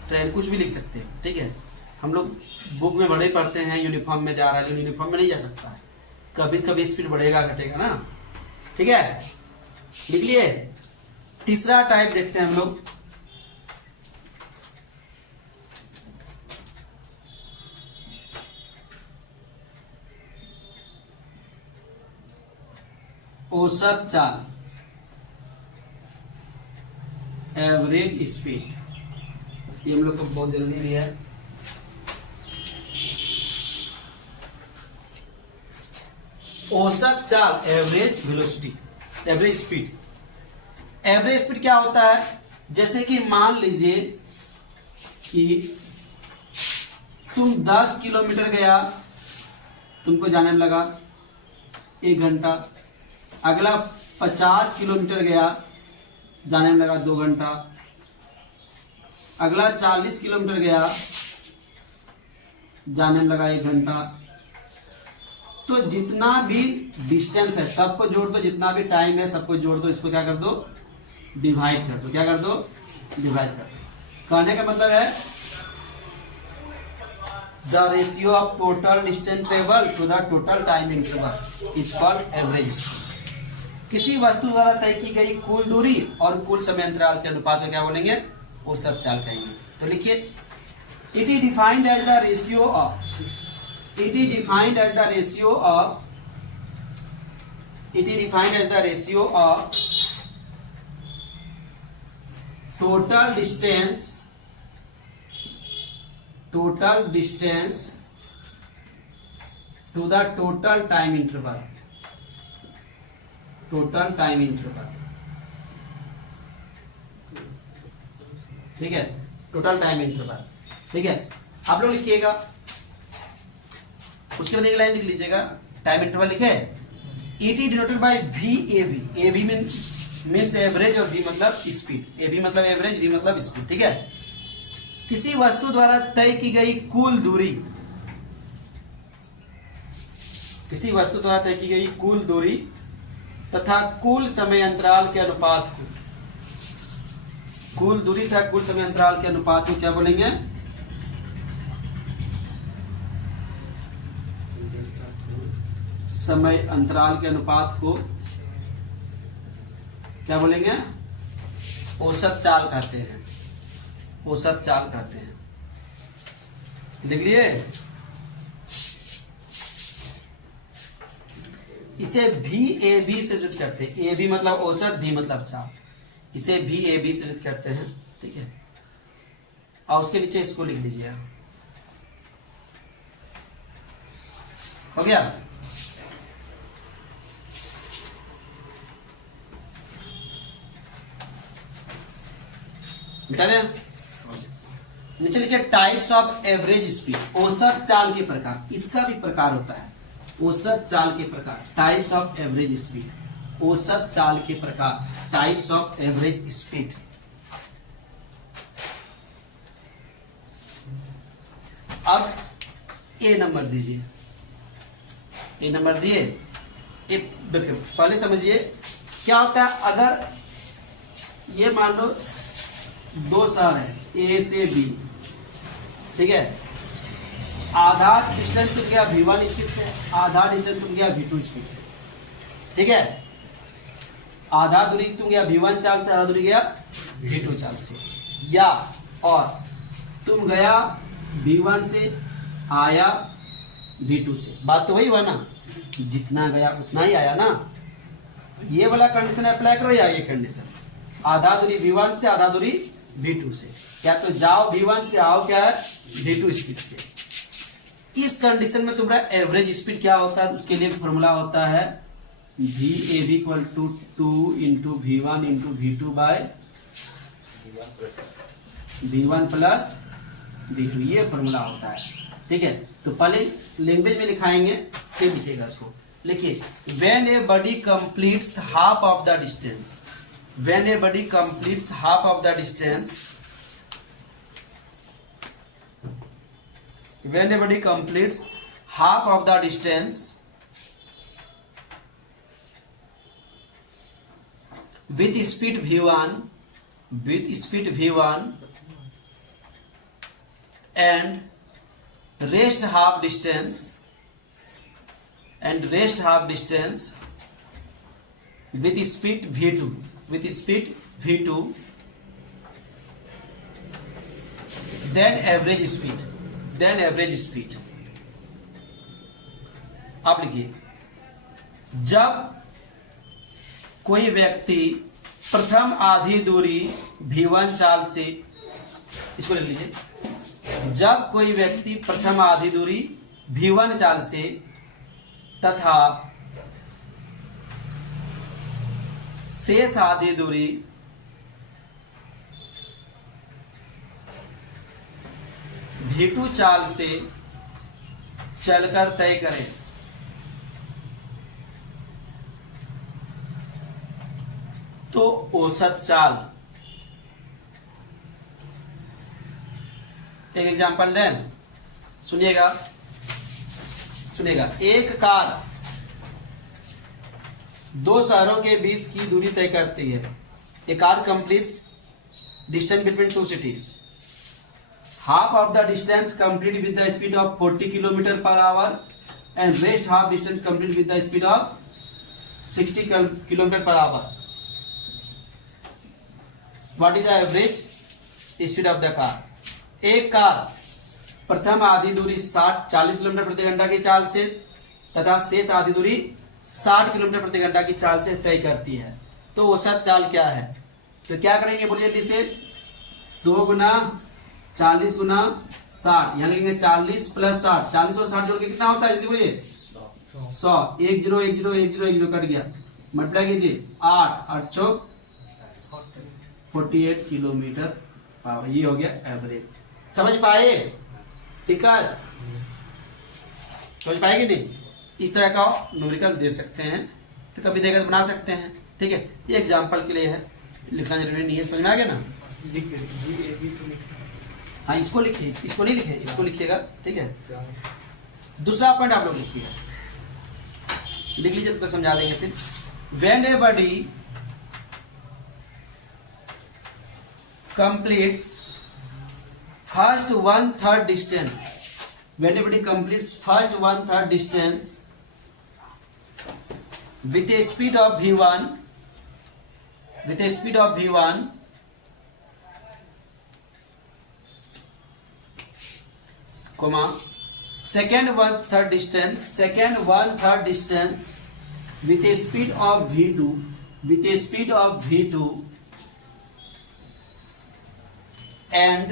train, कुछ भी लिख सकते हैं। ठीक है, हम लोग बुक में बड़े पढ़ते हैं यूनिफॉर्म में जा रहा है, यूनिफॉर्म में नहीं जा सकता है, कभी कभी स्पीड बढ़ेगा घटेगा ना। ठीक है, लिख लिए। तीसरा टाइप देखते हैं हम लोग, औसत चाल, एवरेज स्पीड। ये हम लोग को बहुत जरूरी भी है। औसत चाल, average velocity, average speed. Average speed क्या होता है? जैसे कि मान लीजिए कि तुम 10 किलोमीटर गया, तुमको जाने में लगा 1 घंटा। अगला 50 किलोमीटर गया, जाने में लगा 2 घंटा। अगला 40 किलोमीटर गया, जाने में लगा 1 घंटा। तो जितना भी डिस्टेंस है सबको जोड़ दो, जितना भी टाइम है सबको जोड़ दो, इसको क्या कर दो, डिवाइड कर दो। क्या कर दो, डिवाइड कर दो। कहने का मतलब है the ratio of total distance travel to the total time interval is called average. किसी वस्तु द्वारा तय की गई कुल दूरी और कुल समय अंतराल के अनुपात में क्या बोलेंगे, औसत चाल कहेंगे। तो लिखिए, it is defined as the ratio of, it is defined as the ratio of total distance to the total time interval, ठीक है, टोटल टाइम इंटरवल। ठीक है, आप लोग लिखिएगा, उसके बाद एक लाइन लिख लीजिएगा, टाइम इंटरवल लिखे, it is denoted bye V A V. A V means average और वी मतलब स्पीड। ए वी मतलब एवरेज, वी मतलब स्पीड। ठीक है, किसी वस्तु द्वारा तय की गई कुल दूरी, किसी वस्तु द्वारा तय की गई कुल दूरी तथा कुल समय अंतराल के अनुपात को, कुल दूरी तथा कुल समय अंतराल के अनुपात को क्या बोलेंगे, समय अंतराल के अनुपात को क्या बोलेंगे, औसत चाल कहते हैं, औसत चाल कहते हैं। लिख लिए। इसे भी ए बी से युक्त करते हैं। ए बी मतलब औसत, बी मतलब चाल, इसे भी ए बी से युक्त करते हैं। ठीक है, और उसके नीचे इसको लिख लीजिए। हो गया। मिटा दें। नीचे लिखे टाइप्स ऑफ एवरेज स्पीड, औसत चाल के प्रकार। इसका भी प्रकार होता है, औसत चाल के प्रकार, टाइप्स ऑफ एवरेज स्पीड, औसत चाल के प्रकार, टाइप्स ऑफ एवरेज स्पीड। अब ए नंबर दीजिए, ए नंबर दिए। देखिए पहले समझिए क्या होता है। अगर ये मान लो 2 शहर है, ए से बी, ठीक है, आधा डिस्टेंस तुम गया v1 स्पीड से, आधा डिस्टेंस तुम गया v2 स्पीड से। ठीक है, आधा दूरी तुम गया v1 चाल से, आधा दूरी गया v2 चाल से। या और तुम गया v1 से, आया v2 से। बात तो वही हुआ ना, जितना गया उतना ही आया ना। ये वाला कंडीशन अप्लाई करो या ये कंडीशन, आधा दूरी v1 से, आधा दूरी v2 से। क्या तो जाओ v1 से, आओ क्या है v2 स्पीड से। इस कंडीशन में तुम्हारा एवरेज स्पीड क्या होता है, उसके लिए फॉर्मूला होता है VAB equal to 2 into V1 into V2 by V1 plus V2। ये फॉर्मूला होता है। ठीक है, तो पहले लैंग्वेज में लिखाएंगे, फिर लिखिएगा इसको। लिखिए, when a body completes half of the distance, when a body completes half of the distance, when a body completes half of the distance with speed v1 and rest half distance with speed v2 then average speed। आप लिखिए, जब कोई व्यक्ति प्रथम आधी दूरी v1 चाल से, इसको लिख लीजिए, जब कोई व्यक्ति प्रथम आधी दूरी v1 चाल से तथा शेष आधी दूरी v2 चाल से चलकर तय करें तो औसत चाल। एक एग्जांपल दें, सुनिएगा। एक कार दो शहरों के बीच की दूरी तय करती है। A car completes distance between two cities. Half of the distance complete with the speed of 40 kilometre per hour and rest half distance complete with the speed of 60 kilometre per hour. What is the average speed of the car? एक car प्रथम आधी दूरी 40 kilometre प्रति घंटा की चाल से तथा शेष आधी दूरी 60 किलोमीटर प्रति घंटा की चाल से तय करती है, तो औसत चाल क्या है? तो क्या करेंगे, बोलिए जल्दी से। 2 गुना 40 गुना 60, यहाँ लिखेंगे 40 प्लस 60। 40 और 60 जोड़ के कितना होता है, जल्दी बोलिए। 100। 1 0 1 0 1 0 1 0 कट गया, मल्टीप्लाई कीजिए। 8 8 चौक 48 किलोमीटर पावर। ये हो गया एवरेज। समझ पाए दिक्कत? समझ पाएगी नहीं? इस तरह का न्यूमेरिकल दे सकते हैं, तो कभी देगा तो बना सकते हैं। ठीक है, ये एग्जांपल के लिए है, लिखना जरूरी नहीं है। समझ में आ गया ना? हाँ, इसको लिखिए, इसको नहीं लिखे, इसको लिखिएगा। ठीक है, दूसरा पॉइंट आप लोग लिखिएगा, लिख लीजिए तो समझा देंगे फिर। When a body completes first 1/3 distance, when anybody completes first 1/3 distance with a speed of v1 comma second 1/3 distance with a speed of v2 and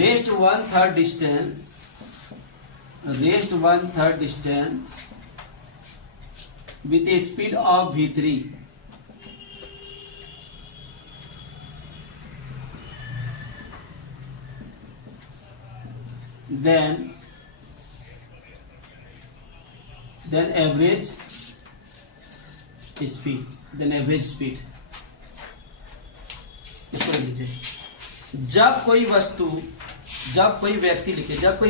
rest 1/3 distance with a speed of v3, then average speed। इसको लिखिए, जब कोई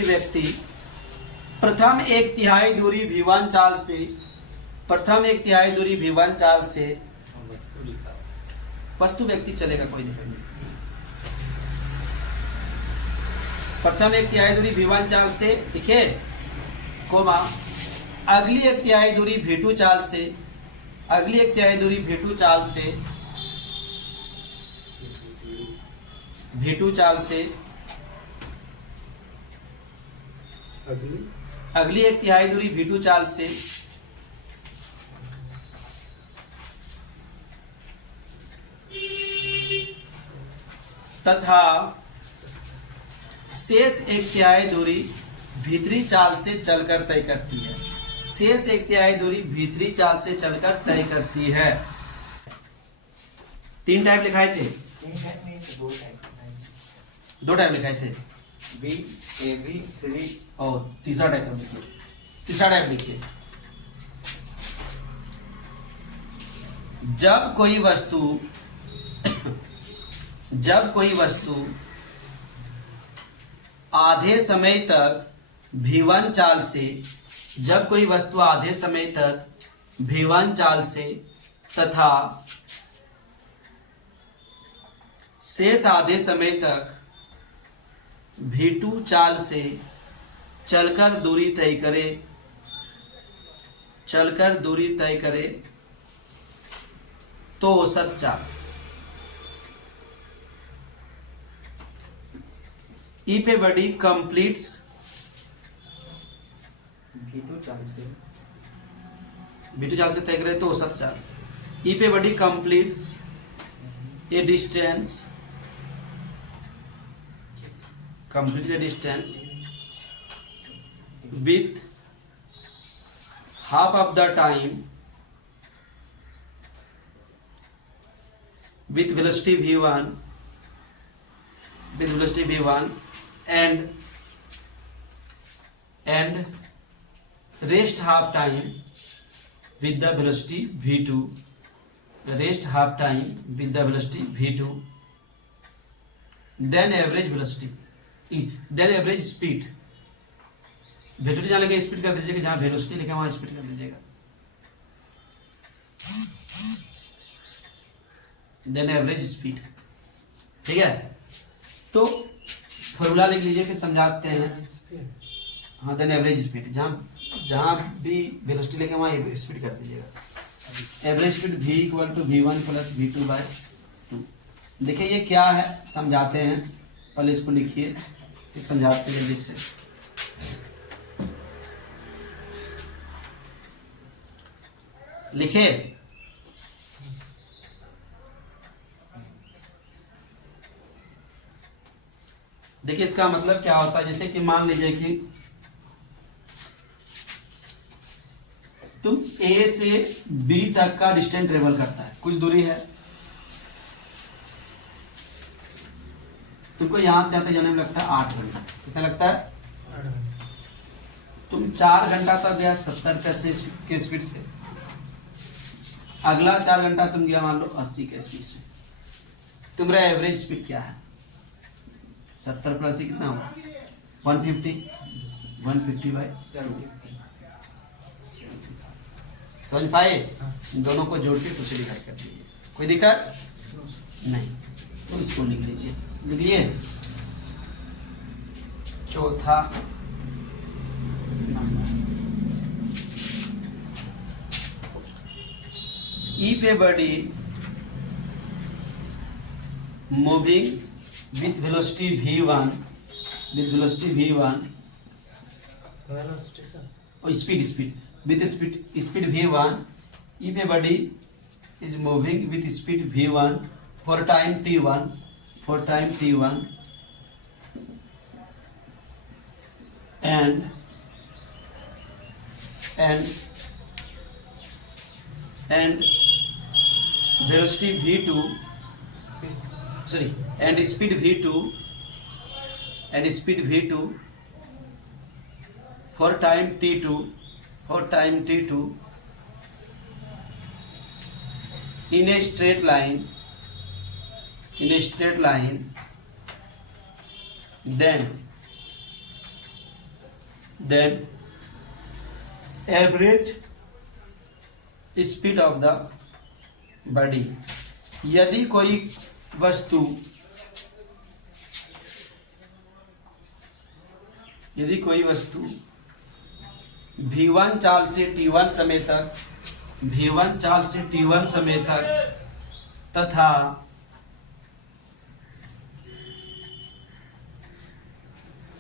व्यक्ति प्रथम 1/3 दूरी v1 चाल से वस्तु व्यक्ति चलेगा, कोई दिक्कत नहीं। प्रथम 1/3 दूरी v1 चाल से लिखे, कोमा अगली 1/3 दूरी v2 चाल से अगली 1/3 दूरी v2 चाल से अगली 1/3 दूरी v2 चाल से तथा शेष 1/3 दूरी v3 चाल से चलकर तय करती है। शेष 1/3 दूरी v3 चाल से चलकर तय करती है। 3 टाइप लिखाए थे, 2 टाइप लिखाए थे, बी ए बी 3 और तीसरा टाइप लिखिए। जब कोई वस्तु आधे समय तक v1 चाल से V1 चाल से तथा शेष आधे समय तक V2 चाल से चलकर दूरी तय करे तो औसत चाल। ई पे बड़ी कंप्लीट्स V2 चाल से तय करे तो औसत चाल। ई पे बड़ी completes A distance with half of the time with velocity v1 and rest half time with the velocity v2, then average speed। Velocity जहाँ लगे स्पीड कर दीजिएगा, जहाँ वेलोसिटी लिखा वहाँ स्पीड कर दीजिएगा। देन एवरेज स्पीड, ठीक है। तो फॉर्मूला लिख लीजिए, फिर समझाते हैं। हाँ, देन एवरेज स्पीड, जहाँ भी वेलोसिटी लिखा वहाँ स्पीड कर दीजिएगा। Average speed v equal to v1 plus v2/2। देखिए ये क्या है, समझाते हैं। पहले इसको लिखिए, फिर समझाते हैं जल्दी से। लिखे, देखिए इसका मतलब क्या होता है। जैसे कि मान लीजिए कि तुम A से B तक का डिस्टेंस ट्रेवल करता है, कुछ दूरी है, तुमको यहां से आते जाने में लगता है 8 घंटा। कितना लगता है? 8 घंटा। तुम 4 घंटा तक गया 70 के स्पीड से, अगला 4 घंटा तुम गया मान लो 80 के स्पीड से। तुम्हारा एवरेज स्पीड क्या है? 70 प्लस कितना हुआ? 150/70। समझ पाए? दोनों को जोड़ के कुछ डिवाइड कर दीजिए, कोई दिक्कत नहीं। तुम इसको लिख लीजिए, लिख लिए। चौथा number, if a body moving with velocity v1 oh, speed v1, if a body is moving with speed v1 for time t1 and velocity v2 and speed v2 for time t2 in a straight line, then average speed of the body. यदि कोई वस्तु v1 चाल से t1 समय तक तथा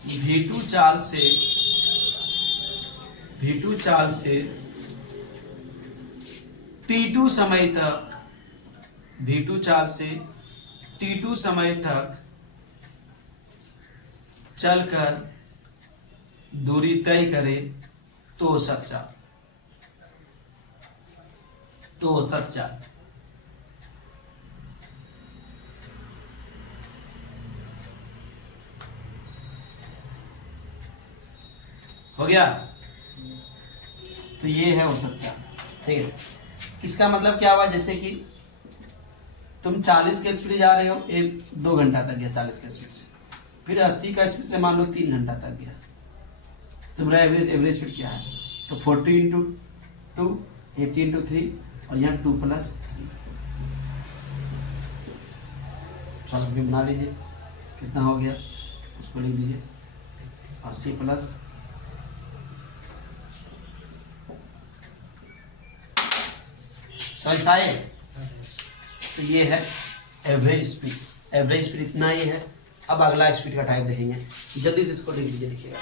v2 चाल से t2 समय तक चलकर दूरी तय करे तो औसत चाल। हो गया? तो ये है औसत चाल, ठीक है। इसका मतलब क्या हुआ? जैसे कि तुम 40 के स्पीड जा रहे हो, 1-2 घंटा तक गया 40 के स्पीड से, फिर 80 का स्पीड से मान लो 3 घंटा तक गया। तुम्हारा एवरेज स्पीड क्या है? तो 40 × 2 80 × 3 और यहाँ 2+3। चलो भी बना लीजिए, कितना हो गया उसको लिख दीजिए 80 + 75। तो ये है एवरेज स्पीड। एवरेज स्पीड इतना ही है। अब अगला स्पीड का टाइप देखेंगे, जल्दी से इसको लिख लीजिए, लिखिएगा।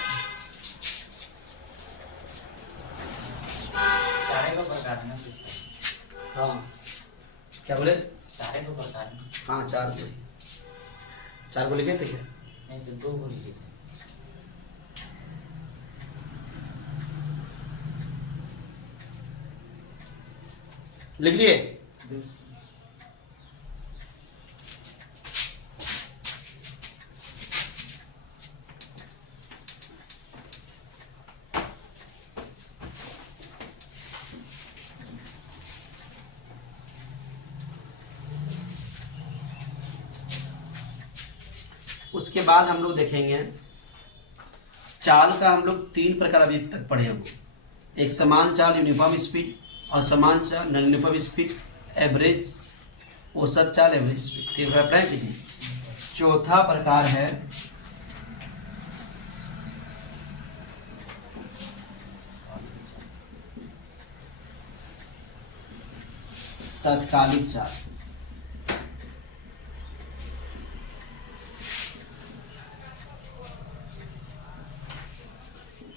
सारे को प्रकार है ना किसका? हाँ क्या बोले? सारे को प्रकार है। हाँ 4 को लिखे थे क्या? नहीं सिर्फ 2 को लिखे थे। लिख लिए? उसके बाद हम लोग देखेंगे चाल का। हम लोग 3 प्रकार अभी तक पढ़े हम। एक समान चाल यूनिफॉर्म स्पीड, और समान चाल नॉन यूनिफॉर्म स्पीड, एवरेज औसत चाल एवरेज स्पीड। 3 प्रकार पढ़े कितने? चौथा प्रकार है तात्कालिक चाल।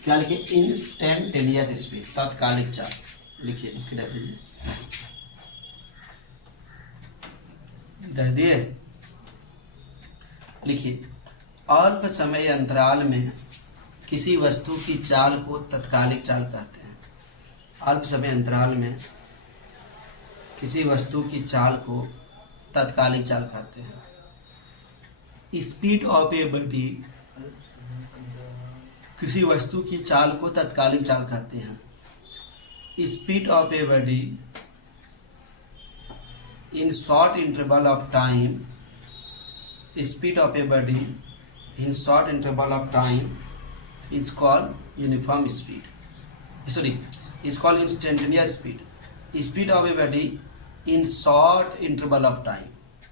क्या लिखिए? इंस्टेंटेनियस स्पीड, तात्कालिक चाल लिखिए, लिख दीजिए। दस दिए? लिखिए, अल्प समय अंतराल में किसी वस्तु की चाल को तात्कालिक चाल कहते हैं। अल्प समय अंतराल में किसी वस्तु की चाल को तात्कालिक चाल कहते हैं। स्पीड ऑफ ए बॉडी, किसी वस्तु की चाल को तात्कालिक चाल कहते हैं। Speed of a body in short interval of time, speed of a body in short interval of time is called uniform speed, sorry is called instantaneous speed. Speed of a body in short interval of time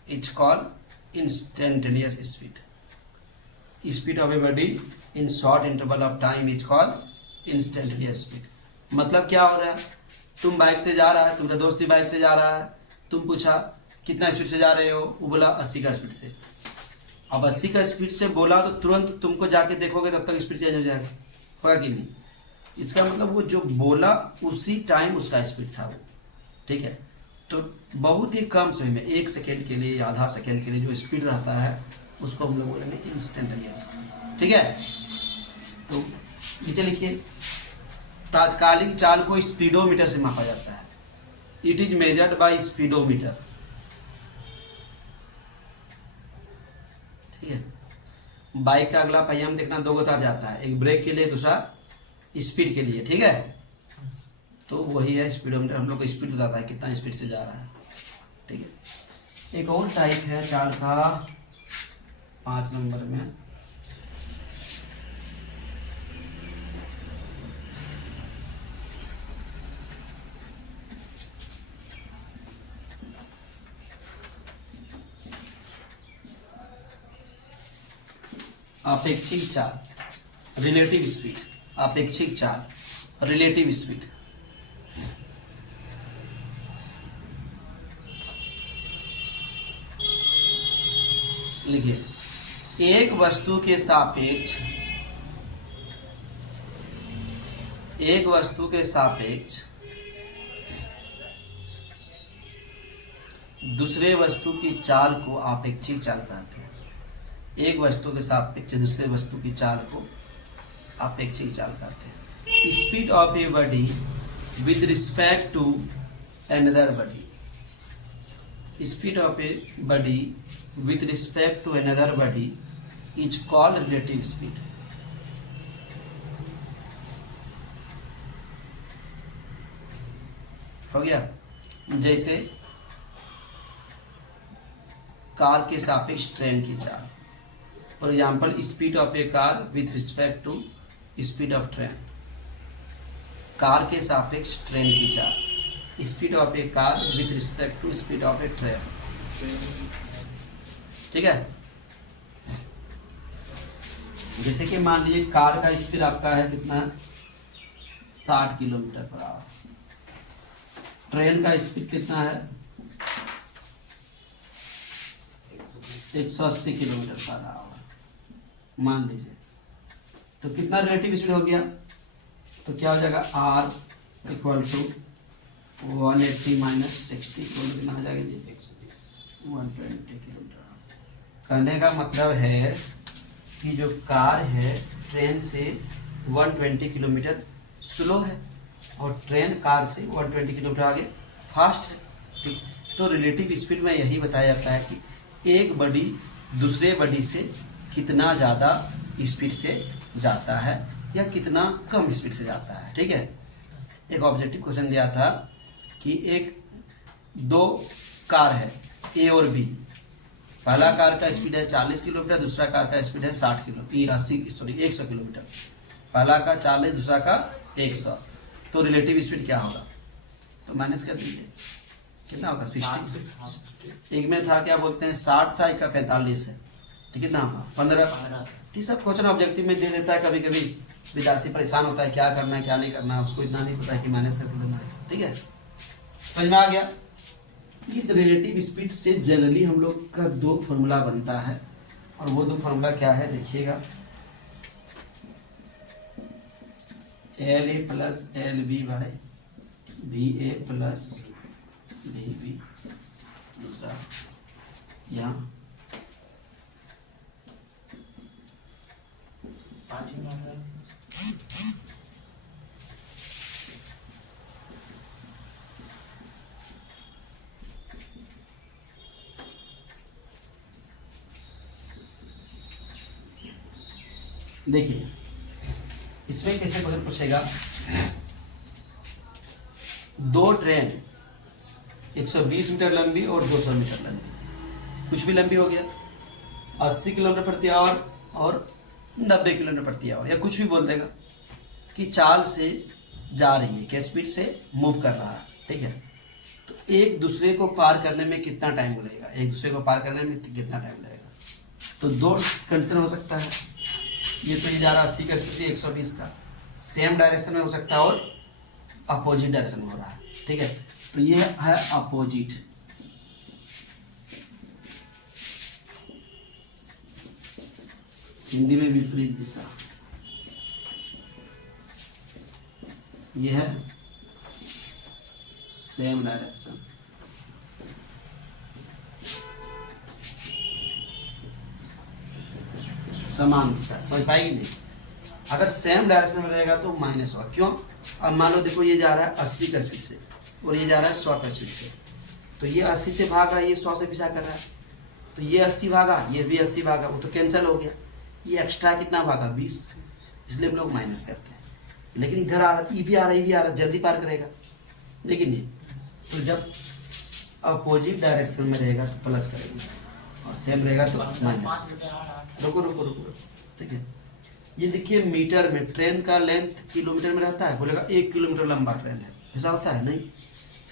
is called instantaneous speed. Speed of a body in short interval of time is called instantaneous speed. मतलब क्या हो रहा है? तुम bike से जा रहा है, तुम्हारा दोस्त भी बाइक से जा रहा है, तुम पूछा कितना स्पीड से जा रहे हो, वो बोला 80 का स्पीड से। अब 80 का स्पीड से बोला तो तुरंत तुमको जाके देखोगे तब तक स्पीड चेंज हो जाएगा, होगा कि नहीं? इसका मतलब वो जो बोला उसी टाइम उसका स्पीड था वो, ठीक है। तो बहुत ही कम समय में 1 सेकेंड के लिए या आधा सेकेंड के लिए जो स्पीड रहता है उसको हम लोग बोलेंगे इंस्टेंटेनियस, ठीक है। तो नीचे लिखिए, तात्कालिक चाल को स्पीडोमीटर से मापा जाता है। It is measured by speedometer, ठीक है। बाइक का अगला पहिया में देखना 2 गोता जाता है, एक ब्रेक के लिए, दूसरा स्पीड के लिए, ठीक है। तो वही है स्पीडोमीटर, हम लोग को स्पीड बताता है कितना स्पीड से जा रहा है, ठीक है। एक और टाइप है चाल का 5 नंबर में, अपेक्षिक चाल, रिलेटिव स्पीड। अपेक्षिक चाल, रिलेटिव स्पीड। लिखिए, एक वस्तु के सापेक्ष, एक वस्तु के सापेक्ष दूसरे वस्तु की चाल को आपेक्षिक चाल कहते हैं। एक वस्तु के सापेक्ष दूसरे वस्तु की चाल को आपेक्षिक चाल कहते हैं। Speed of a body with respect to another body, speed of a body with respect to another body is called relative speed। हो गया? जैसे कार के सापेक्ष ट्रेन की चाल, for example speed of a car with respect to speed of train. Car के सापेक्ष train की चाल, speed of a car with respect to speed of a train. ठीक है, जैसे कि मान लीजिए कार का स्पीड आपका है कितना, 60 किलोमीटर पर आवर। ट्रेन का स्पीड कितना है, 180 किलोमीटर पर आवर मान लीजिए। तो कितना रिलेटिव स्पीड हो गया, तो क्या हो जाएगा, R इक्वल टू 180 माइनस 60 कितना हो जाएगा जी, 120 किलोमीटर। कहने का मतलब है कि जो कार है ट्रेन से 120 किलोमीटर स्लो है और ट्रेन कार से 120 किलोमीटर आगे फास्ट है। ठीक, तो रिलेटिव स्पीड में यही बताया जाता है कि एक बॉडी दूसरे बॉडी से कितना ज़्यादा स्पीड से जाता है या कितना कम स्पीड से जाता है। ठीक है, एक ऑब्जेक्टिव क्वेश्चन दिया था कि एक दो कार है ए और बी, पहला कार का स्पीड है 40 किलोमीटर, दूसरा कार का स्पीड है 100 किलोमीटर। पहला का 40, दूसरा का 100, तो रिलेटिव स्पीड क्या होगा, तो माइनस कर दीजिए, कितना होगा 60। एक में था क्या बोलते हैं 60 था, एक का 45 है, तो कितना होगा 15। ये सब क्वेश्चन ऑब्जेक्टिव में दे देता है, कभी कभी विद्यार्थी परेशान होता है क्या करना है क्या नहीं करना है, उसको इतना नहीं पता है कि माइनस कर देना है। ठीक है, समझ में आ गया। इस रिलेटिव स्पीड से जनरली हम लोग का दो फॉर्मूला बनता है, और वो दो फॉर्मूला क्या है देखिएगा, L A plus L B by B A plus B B, दूसरा यहाँ देखिए इसमें कैसे क्वेश्चन पूछेगा, दो ट्रेन 120 मीटर लंबी और 200 मीटर लंबी, कुछ भी लंबी हो गया, 80 किलोमीटर प्रति आवर और 90 किलोमीटर प्रति आवर, या कुछ भी बोल देगा कि चाल से जा रही है, क्या स्पीड से मूव कर रहा है। ठीक है, तो एक दूसरे को पार करने में कितना टाइम लगेगा, एक दूसरे को पार करने में कितना टाइम लगेगा, तो दो कंडीशन हो सकता है। ये तो ये जा रहा 80 का स्पीड 120 का, सेम डायरेक्शन में हो सकता है और अपोजिट डायरेक्शन में हो रहा है। ठीक है, तो ये है अपोजिट, हिंदी में विपरीत दिशा, ये है सेम डायरेक्शन। समान दिशा, समझ पाएगी नहीं, अगर सेम डायरेक्शन में रहेगा तो माइनस होगा। क्यों, अब मान लो देखो ये जा रहा है 80 का स्पीड से और ये जा रहा है 100 का स्पीड से, तो ये 80 से भागा, ये 100 से पीछा कर रहा है, तो ये 80 भागा, ये भी 80 भागा, वो तो कैंसिल हो गया। ये एक्स्ट्रा कितना भागा 20, इसलिए हम लोग माइनस करते हैं। लेकिन इधर आ रहा, ये भी आ रहा, ये भी आ रहा, जल्दी पार करेगा। लेकिन ये तो जब अपोजिट डायरेक्शन में रहेगा तो प्लस करेंगे और सेम रहेगा तो माइनस। रुको रुको रुको, ठीक है, ये देखिए मीटर में ट्रेन का लेंथ किलोमीटर में रहता है, बोलेगा 1 किलोमीटर लंबा ट्रेन है, ऐसा होता है नहीं,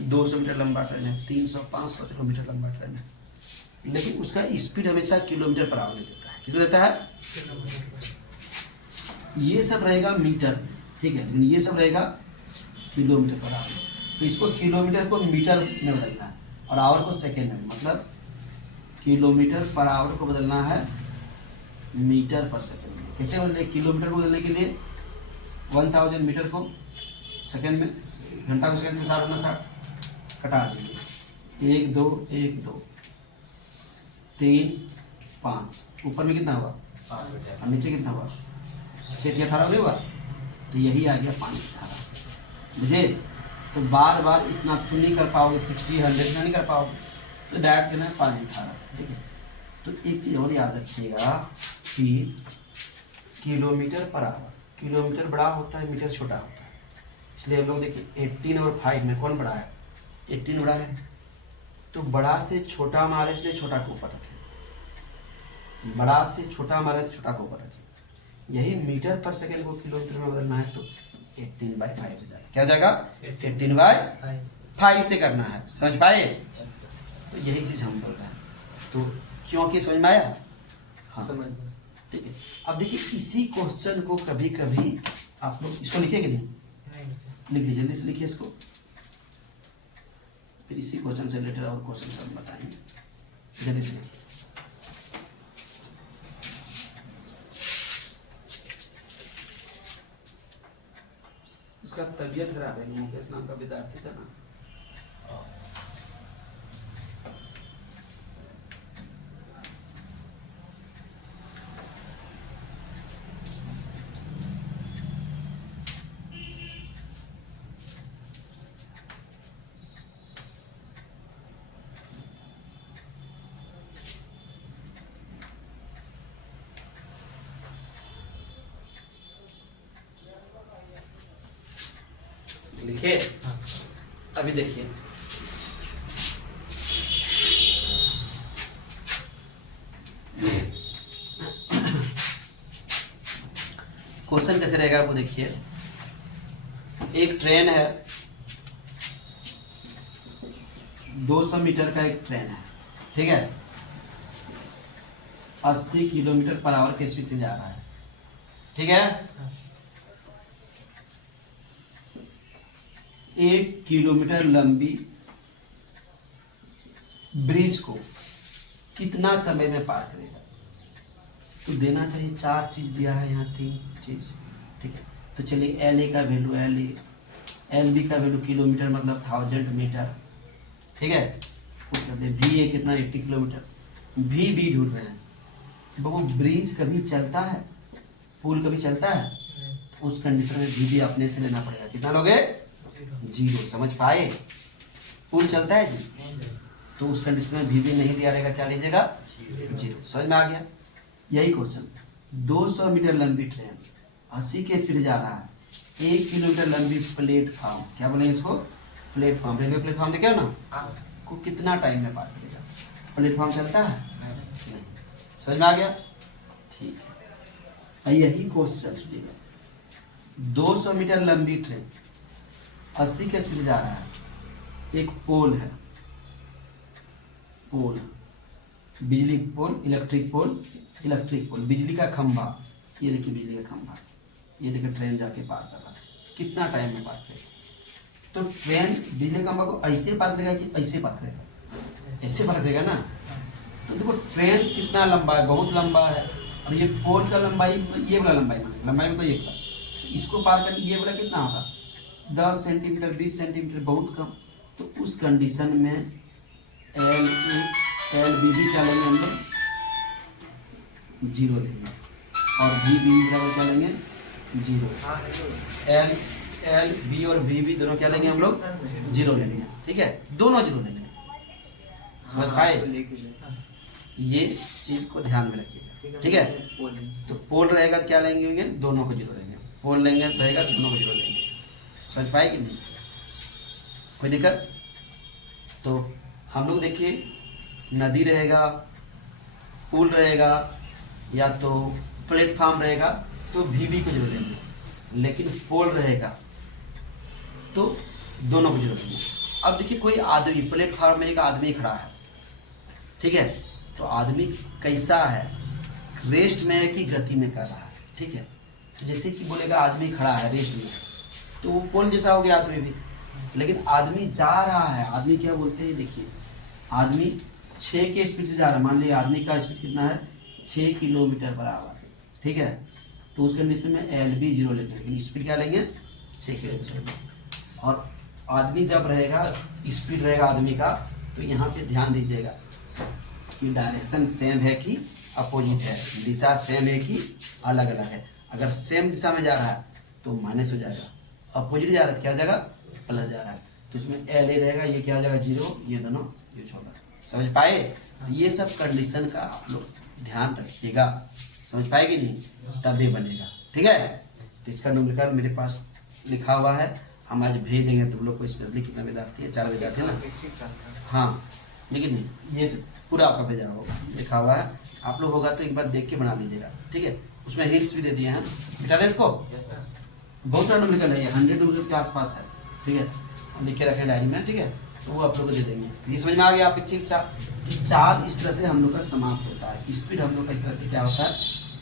200 मीटर लंबा ट्रेन है, 300-500 किलोमीटर लंबा ट्रेन है, लेकिन उसका स्पीड हमेशा किलोमीटर पर आवर देता है। किसमें देता है, ये सब रहेगा मीटर, ठीक है, लेकिन ये सब रहेगा किलोमीटर पर आवर। तो इसको किलोमीटर को मीटर में बदलना है और आवर को सेकेंड में, मतलब किलोमीटर पर आवर को बदलना है मीटर पर सेकेंड में। कैसे बदले, किलोमीटर को बदलने के लिए 1000 मीटर को सेकेंड में, घंटा को सेकेंड में 60 कटा दीजिए, 1 2 1 2 3 5, ऊपर में कितना हुआ 5 और नीचे कितना हुआ 6 18 नहीं हुआ, तो यही आ गया 5 18। बुझे, तो बार बार इतना तुम नहीं कर पाओगे, 60 100 में नहीं कर पाओगे, तो डायरेक्ट देना है 5 18। ठीक है, तो एक चीज और याद रखिएगा कि किलोमीटर पर आवर, किलोमीटर बड़ा होता है, मीटर छोटा होता है, इसलिए हम लोग देखिए 18 और 5 में कौन बड़ा है, 18 बड़ा है, तो बड़ा से छोटा मारे इसलिए छोटा को ऊपर रखें, बड़ा से छोटा मारे तो छोटा को ऊपर रखें। यही मीटर पर सेकेंड को किलोमीटर में बदलना है तो 18/5 हो जाएगा। क्या हो जाएगा 18/5। 5 से करना है, समझ पाए? Yes sir. तो यही चीज हम बोल रहे हैं। तो क्योंकि समझ में आया? हाँ समझ में। ठीक है। अब देखिए इसी क्वेश्चन को कभी कभी आप लोग इसको लिखे कि नहीं? नहीं, लिख लीजिए, जल्दी से लिखिए इसको, फिर इसी क्वेश्चन से रिलेटेड और क्वेश्चन सब बताएंगे, जल्दी से लिखिए। उसका तबीयत खराब है, मुकेश नाम का विद्यार्थी था ना। लिखे? अभी देखिए, क्वेश्चन कैसे रहेगा वो देखिए। एक ट्रेन है, 200 मीटर का एक ट्रेन है, ठीक है, 80 किलोमीटर पर आवर के स्पीड से जा रहा है, ठीक है। 1 किलोमीटर लंबी ब्रिज को कितना समय में पार करेगा? तो देना चाहिए 4 चीज दिया है, यहाँ 3 चीज, ठीक है। तो चलिए एल ए का value L A, L B का वैल्यू किलोमीटर मतलब 1000 मीटर, ठीक है। वी ए कितना 80 किलोमीटर, वी बी ढूंढ रहे हैं। वो ब्रिज कभी चलता है, पुल कभी चलता है, तो उस कंडीशन में वी बी अपने से लेना पड़ेगा। कितना लोगे? 0। समझ पाए? पुल चलता है जी, नहीं सर। तो उस कंडीशन में वी बी नहीं दिया रहेगा, क्या लीजिएगा? 0। समझ में आ गया? यही क्वेश्चन, 200 मीटर लंबी ट्रेन 80 के स्पीड जा रहा है, 1 किलोमीटर लंबी प्लेटफॉर्म, क्या बोलेंगे इसको? प्लेटफॉर्म, रेलवे प्लेटफॉर्म देखे हो ना, हाँ को कितना टाइम में पार करेगा? प्लेटफॉर्म चलता है? नहीं। नहीं। समझ में आ गया? ठीक है। यही क्वेश्चन सुनिएगा, 200 मीटर लंबी ट्रेन 80 के स्पीड जा रहा है, एक पोल है, पोल, बिजली पोल, इलेक्ट्रिक पोल, इलेक्ट्रिक पोल, बिजली का खंभा, ये देखिए बिजली का खंभा, ये देखिए ट्रेन जाके पार कर रहा है, कितना टाइम में पार करेगा? तो ट्रेन बिजली का खंभा को ऐसे पार करेगा कि ऐसे पार करेगा? ऐसे पार करेगा ना। तो देखो ट्रेन कितना लंबा है, बहुत लंबा है, और ये पोल का लंबाई मतलब ये वाला लंबाई मानेगा, लंबाई मतलब ये वाला, तो इसको पार करके ये वाला कितना होगा? 10 सेंटीमीटर, 20 सेंटीमीटर, बहुत कम। तो उस कंडीशन में एल बी भी क्या लेंगे हम लोग? 0 लेंगे, और वी बी बराबर क्या लेंगे? 0। एल बी और वी बी दोनों क्या लेंगे हम लोग? 0 लेंगे, ठीक है, दोनों 0 लेंगे। समझ पाए? ये चीज को ध्यान में रखिएगा, ठीक है। तो पोल रहेगा तो क्या लेंगे? दोनों को 0 लेंगे, पोल लेंगे तो रहेगा दोनों को 0 लेंगे। समझ पाए कि नहीं? कोई दिक्कत? तो हम लोग देखिए, नदी रहेगा, पुल रहेगा, या तो प्लेटफॉर्म रहेगा तो वीबी को 0 लेंगे, लेकिन पोल रहेगा तो दोनों को 0 लेंगे। अब देखिए कोई आदमी, प्लेटफॉर्म में एक आदमी खड़ा है, ठीक है, तो आदमी कैसा है? रेस्ट में है कि गति में कर रहा है, ठीक है। तो जैसे कि बोलेगा आदमी खड़ा है रेस्ट में, तो वो पोल जैसा हो गया आदमी भी, लेकिन आदमी जा रहा है, आदमी क्या बोलते हैं देखिए, आदमी 6 के स्पीड से जा रहा है, मान लीजिए आदमी का स्पीड कितना है? 6 किलोमीटर पर आवर, ठीक है। तो उस कंडीशन में एल बी 0 लेते हैं, लेकिन स्पीड क्या लेंगे? 6 किलोमीटर। और आदमी जब रहेगा, स्पीड रहेगा आदमी का, तो यहाँ पे ध्यान दीजिएगा कि डायरेक्शन सेम है कि अपोजिट है, दिशा सेम है कि अलग अलग है। अगर सेम दिशा में जा रहा है तो माइनस हो जाएगा, अपोजिट जा रहा है तो क्या हो जाएगा? प्लस जा रहा है, तो इसमें एल ए रहेगा, ये क्या हो जाएगा? 0, ये दोनों ये छोड़ा। समझ पाए? तो ये सब कंडीशन का आप लोग ध्यान रखिएगा, समझ पाए कि नहीं? तब ये बनेगा, ठीक है। तो इसका न्यूमेरिकल मेरे पास लिखा हुआ है, हम आज भेज देंगे तुम लोग को स्पेशली। कितना विद्यार्थी है? 4 विद्यार्थी है ना? हाँ, लेकिन ये पूरा आपका भेजा होगा, लिखा हुआ है, आप लोग होगा तो एक बार देख के बना लीजिएगा, ठीक है। उसमें हिंट्स भी दे दिए हैं, मिटा दें इसको। Yes sir. बहुत सारा न्यूमेरिकल है, ये 100 न्यूमेरिकल के आसपास है, ठीक है। लिख के रखें डायरी में, ठीक है, तो वो आप लोग को दे देंगे। ये समझ में आ गया आपके कि चार्ज इस तरह से हम लोग का समाप्त होता है, स्पीड हम लोग का इस तरह से क्या होता है,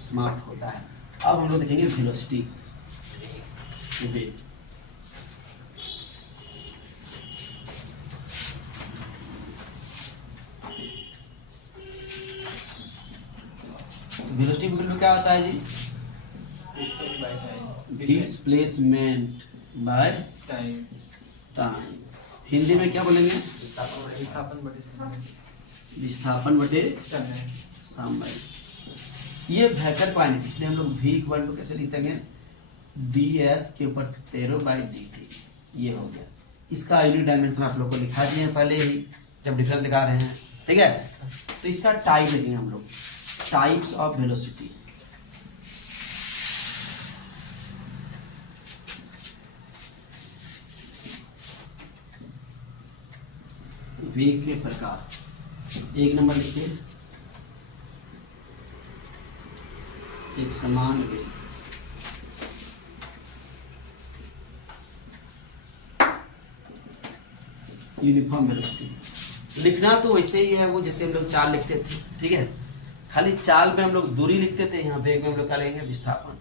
समाप्त होता है। अब हम लोग देखेंगे वेलोसिटी, वेग। वेलोसिटी में क्या होता है जी, displacement by time. Time. Hindi में क्या बोलेंगे, विस्थापन बटे समय। विस्थापन बटे समय। समय। ये वेक्टर पॉइंट, इसलिए हम लोग v इक्वल टू कैसे लिखेंगे, ds के ऊपर 13/dt, ये हो गया। इसका यूनिट डायमेंशन आप लोग को लिखा दिए हैं पहले ही जब डिफरेंस दिखा रहे हैं, ठीक है। तो इसका टाइप लिखेंगे हम लोग, टाइप्स ऑफ वेलोसिटी। वेग के प्रकार, एक नंबर लिखिए, एक समान वेग। Uniform velocity. लिखना तो वैसे ही है वो जैसे हम लोग चाल लिखते थे, ठीक है। खाली चाल में हम लोग दूरी लिखते थे, यहाँ वेग में हम लोग क्या लेंगे, विस्थापन।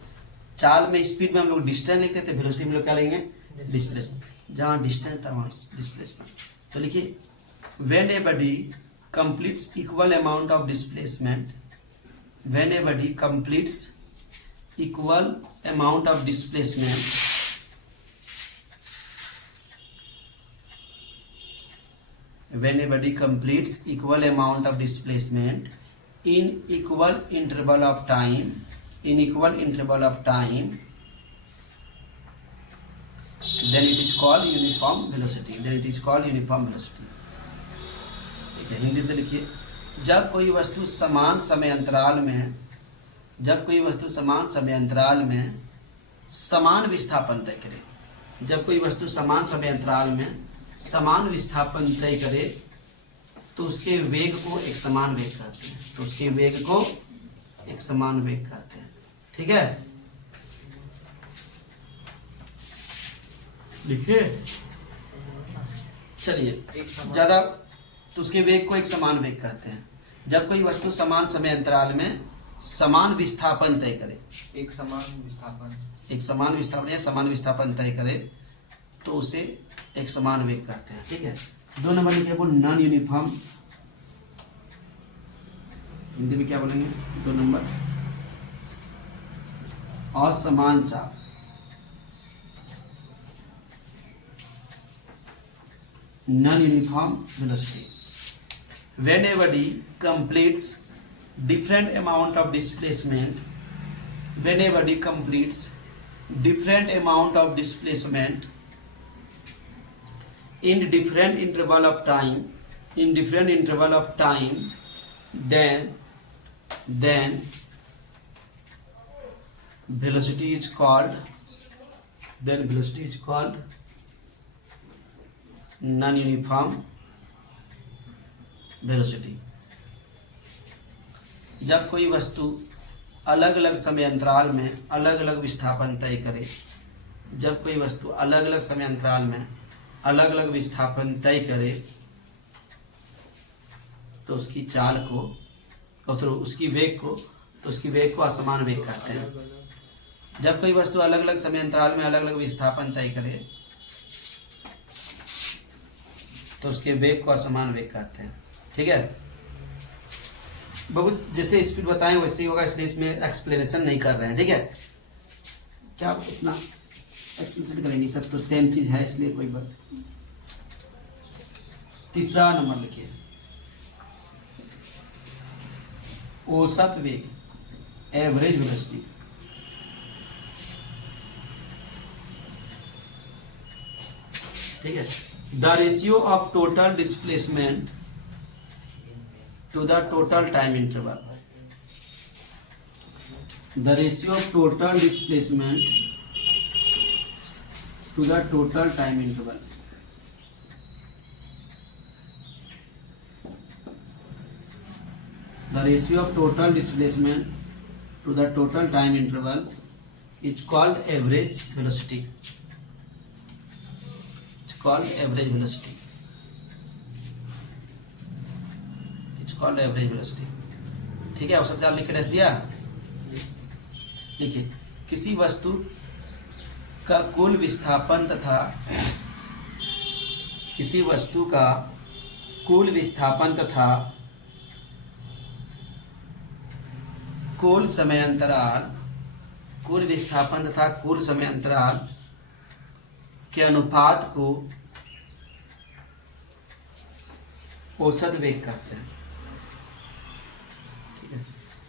चाल में स्पीड में हम लोग डिस्टेंस लिखते थे, वेलोसिटी में हम लोग क्या लेंगे, डिस्प्लेसमेंट। जहाँ डिस्टेंस था वहाँ डिस्प्लेसमेंट। तो लिखिए, when a body completes equal amount of displacement, when a body completes equal amount of displacement, when a body completes equal amount of displacement in equal interval of time, in equal interval of time, then it is called uniform velocity, then it is called uniform velocity। Hindi से लिखिए, जब कोई वस्तु समान समय अंतराल में, जब कोई वस्तु समान समय अंतराल में समान विस्थापन तय करे, जब कोई वस्तु समान समय अंतराल में समान विस्थापन तय करे तो उसके वेग को एक समान वेग कहते हैं, तो उसके वेग को एक समान वेग कहते हैं, ठीक है। लिखिए, चलिए ज्यादा, तो उसके वेग को एक समान वेग कहते हैं। जब कोई वस्तु समान समय अंतराल में समान विस्थापन तय करे, एक समान विस्थापन, एक समान विस्थापन या समान विस्थापन तय करे तो उसे एक समान वेग कहते हैं, ठीक है। 2 नंबर लिखिए, वो नॉन यूनिफॉर्म, हिंदी में क्या बोलेंगे, 2 नंबर, असमान चाल। non-uniform velocity. When a body completes different amount of displacement, when a body completes different amount of displacement in different interval of time, in different interval of time, then velocity is called, then velocity is called non uniform velocity. जब कोई वस्तु अलग अलग समय अंतराल में अलग अलग विस्थापन तय करे, जब कोई वस्तु अलग अलग समय अंतराल में अलग अलग विस्थापन तय करे तो उसकी चाल को, तो उसकी वेग को, तो उसकी वेग को असमान वेग कहते हैं। जब कोई वस्तु अलग अलग समय अंतराल में अलग अलग विस्थापन तय करे तो उसके वेग को असमान वेग कहते हैं, ठीक है। बहुत जैसे स्पीड बताएं वैसे ही होगा, इसलिए इसमें एक्सप्लेनेशन नहीं कर रहे हैं, ठीक है। क्या इतना एक्सप्लेनेशन करेंगे, सब तो सेम चीज है, इसलिए कोई बात। 3रा नंबर लिखिए, औसत वेग, एवरेज वेलोसिटी। ठीक है, the ratio of total displacement to the total time interval, the ratio of total displacement to the total time interval, the ratio of total displacement to the total time interval is called average velocity, it's called average velocity, it's called average velocity. ठीक है, सबसे लिख के दिया। देखिए, किसी वस्तु का कुल विस्थापन तथा किसी वस्तु का कुल विस्थापन तथा कुल समय अंतराल, कुल विस्थापन तथा कुल समय अंतराल के अनुपात को औसत वेग कहते हैं। ठीक है,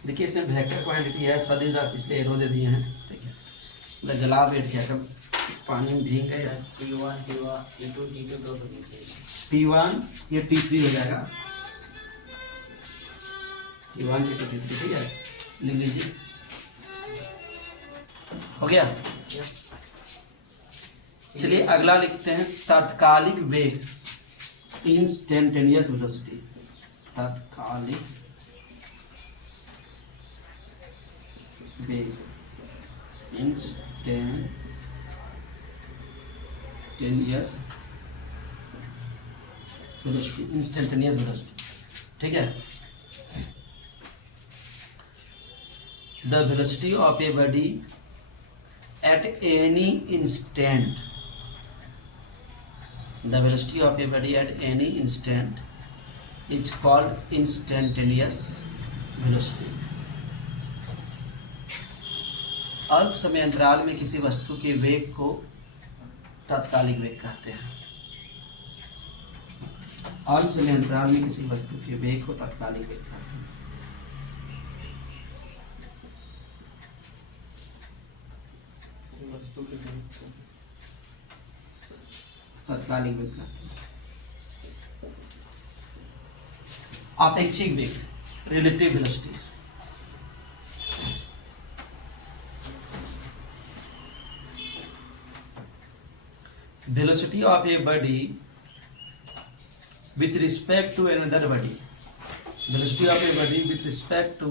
देखिए इसमें वेक्टर क्वांटिटी है, सदिश राशि, इसलिए एरो दे दिए हैं। ठीक है, मतलब जला बैठ गया, कब पानी में भीग गए। T1 T2 T2 दो तो लिखे। T1 ये T3 हो जाएगा, T1 T2 T3। ठीक है, लिख लीजिए, हो गया। चलिए अगला लिखते हैं तात्कालिक वेग, इंस्टेंटेनियस वेलोसिटी। तात्कालिक वेग, इंस्टेंटेनियस वेलोसिटी, इंस्टेंटेनियस वेलोसिटी। ठीक है, the velocity of a body at any instant, the velocity of a body at any instant is called instantaneous velocity। अल्प समय अंतराल में किसी वस्तु के वेग को तात्कालिक वेग कहते हैं। अल्प समय अंतराल में किसी वस्तु के वेग को तात्कालिक वेग कहते हैं। वस्तु के वेग को तात्कालिक वेग कहते हैं। आपेक्षिक वेग, relative velocity. Velocity of a body with respect to another body, velocity of a body with respect to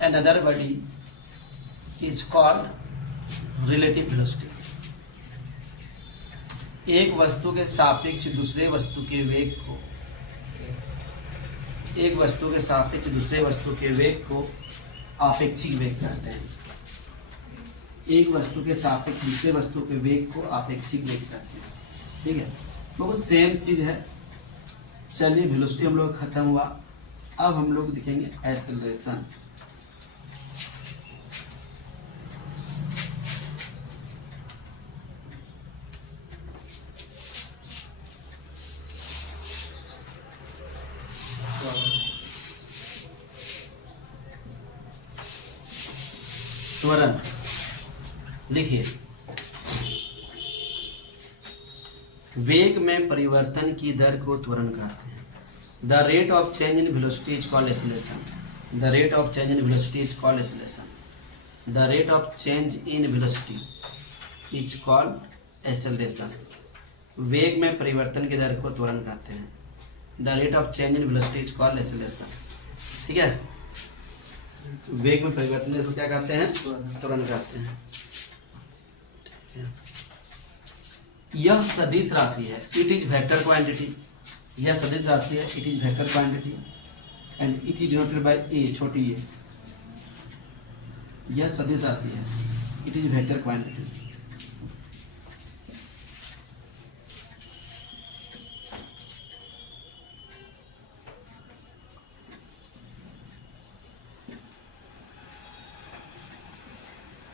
another body is called relative velocity। एक वस्तु के सापेक्ष दूसरे वस्तु के वेग को, एक वस्तु के सापेक्ष दूसरे वस्तु के वेग को आपेक्षिक वेग कहते हैं। एक वस्तु के सापेक्ष दूसरे वस्तु के वेग को आपेक्षिक वेग कहते हैं। ठीक है, तो सेम चीज है। चलिए वेलोसिटी हम लोग खत्म हुआ, अब हम लोग दिखेंगे एक्सेलरेशन। त्वरण लिखिए, वेग में परिवर्तन की दर को त्वरण कहते हैं। The rate of change in velocity is called acceleration. The rate of change in velocity is called acceleration. The rate of change in velocity is called acceleration. वेग में परिवर्तन की दर को त्वरण कहते हैं। The rate of change in velocity is called acceleration. ठीक है, वेग में परिवर्तन की दर को क्या कहते हैं? त्वरण कहते हैं। ठीक है, यह सदिश राशि है, इट इज वेक्टर क्वांटिटी। यह सदिश राशि है, it is vector quantity and it is denoted by A, छोटी ए। यह सदिश राशि है, इट इज वेक्टर क्वांटिटी।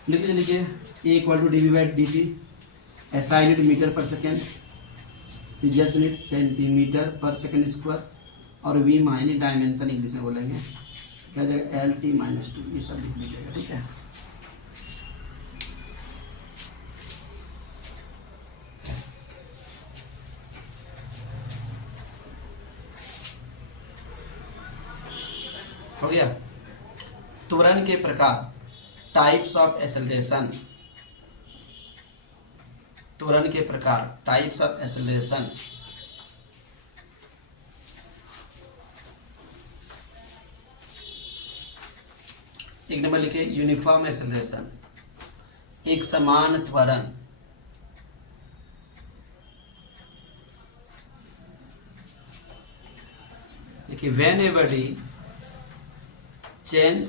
लिखिए लिखिए, A equal to D V by D T. SI unit metre per second, CGS unit centimetre per second square, और V माइनी dimension English में बोलेंगे, क्या जाएगा LT-2, ये सब लिख लीजिएगा। ठीक है, हो गया। त्वरण के प्रकार, टाइप्स ऑफ एक्सेलरेशन। त्वरण के प्रकार, टाइप्स ऑफ एक्सेलरेशन। एक नंबर लिखे यूनिफॉर्म एक्सेलरेशन, एक समान त्वरण। देखिए when a body change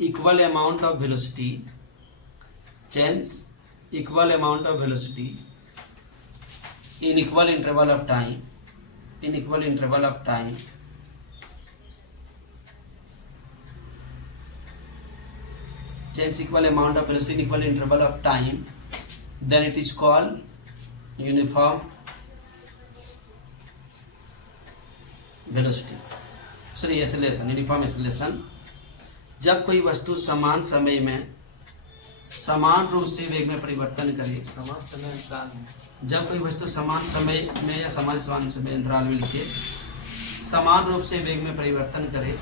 equal amount of velocity, change equal amount of velocity in equal interval of time, in equal interval of time, change equal amount of velocity in equal interval of time, then it is called uniform velocity, sorry acceleration, uniform acceleration। जब कोई वस्तु समान समय में समान रूप से वेग में परिवर्तन करे, समान समय अंतराल में, जब कोई वस्तु समान समय में या समान समय अंतराल में लिखे समान रूप से वेग में परिवर्तन करे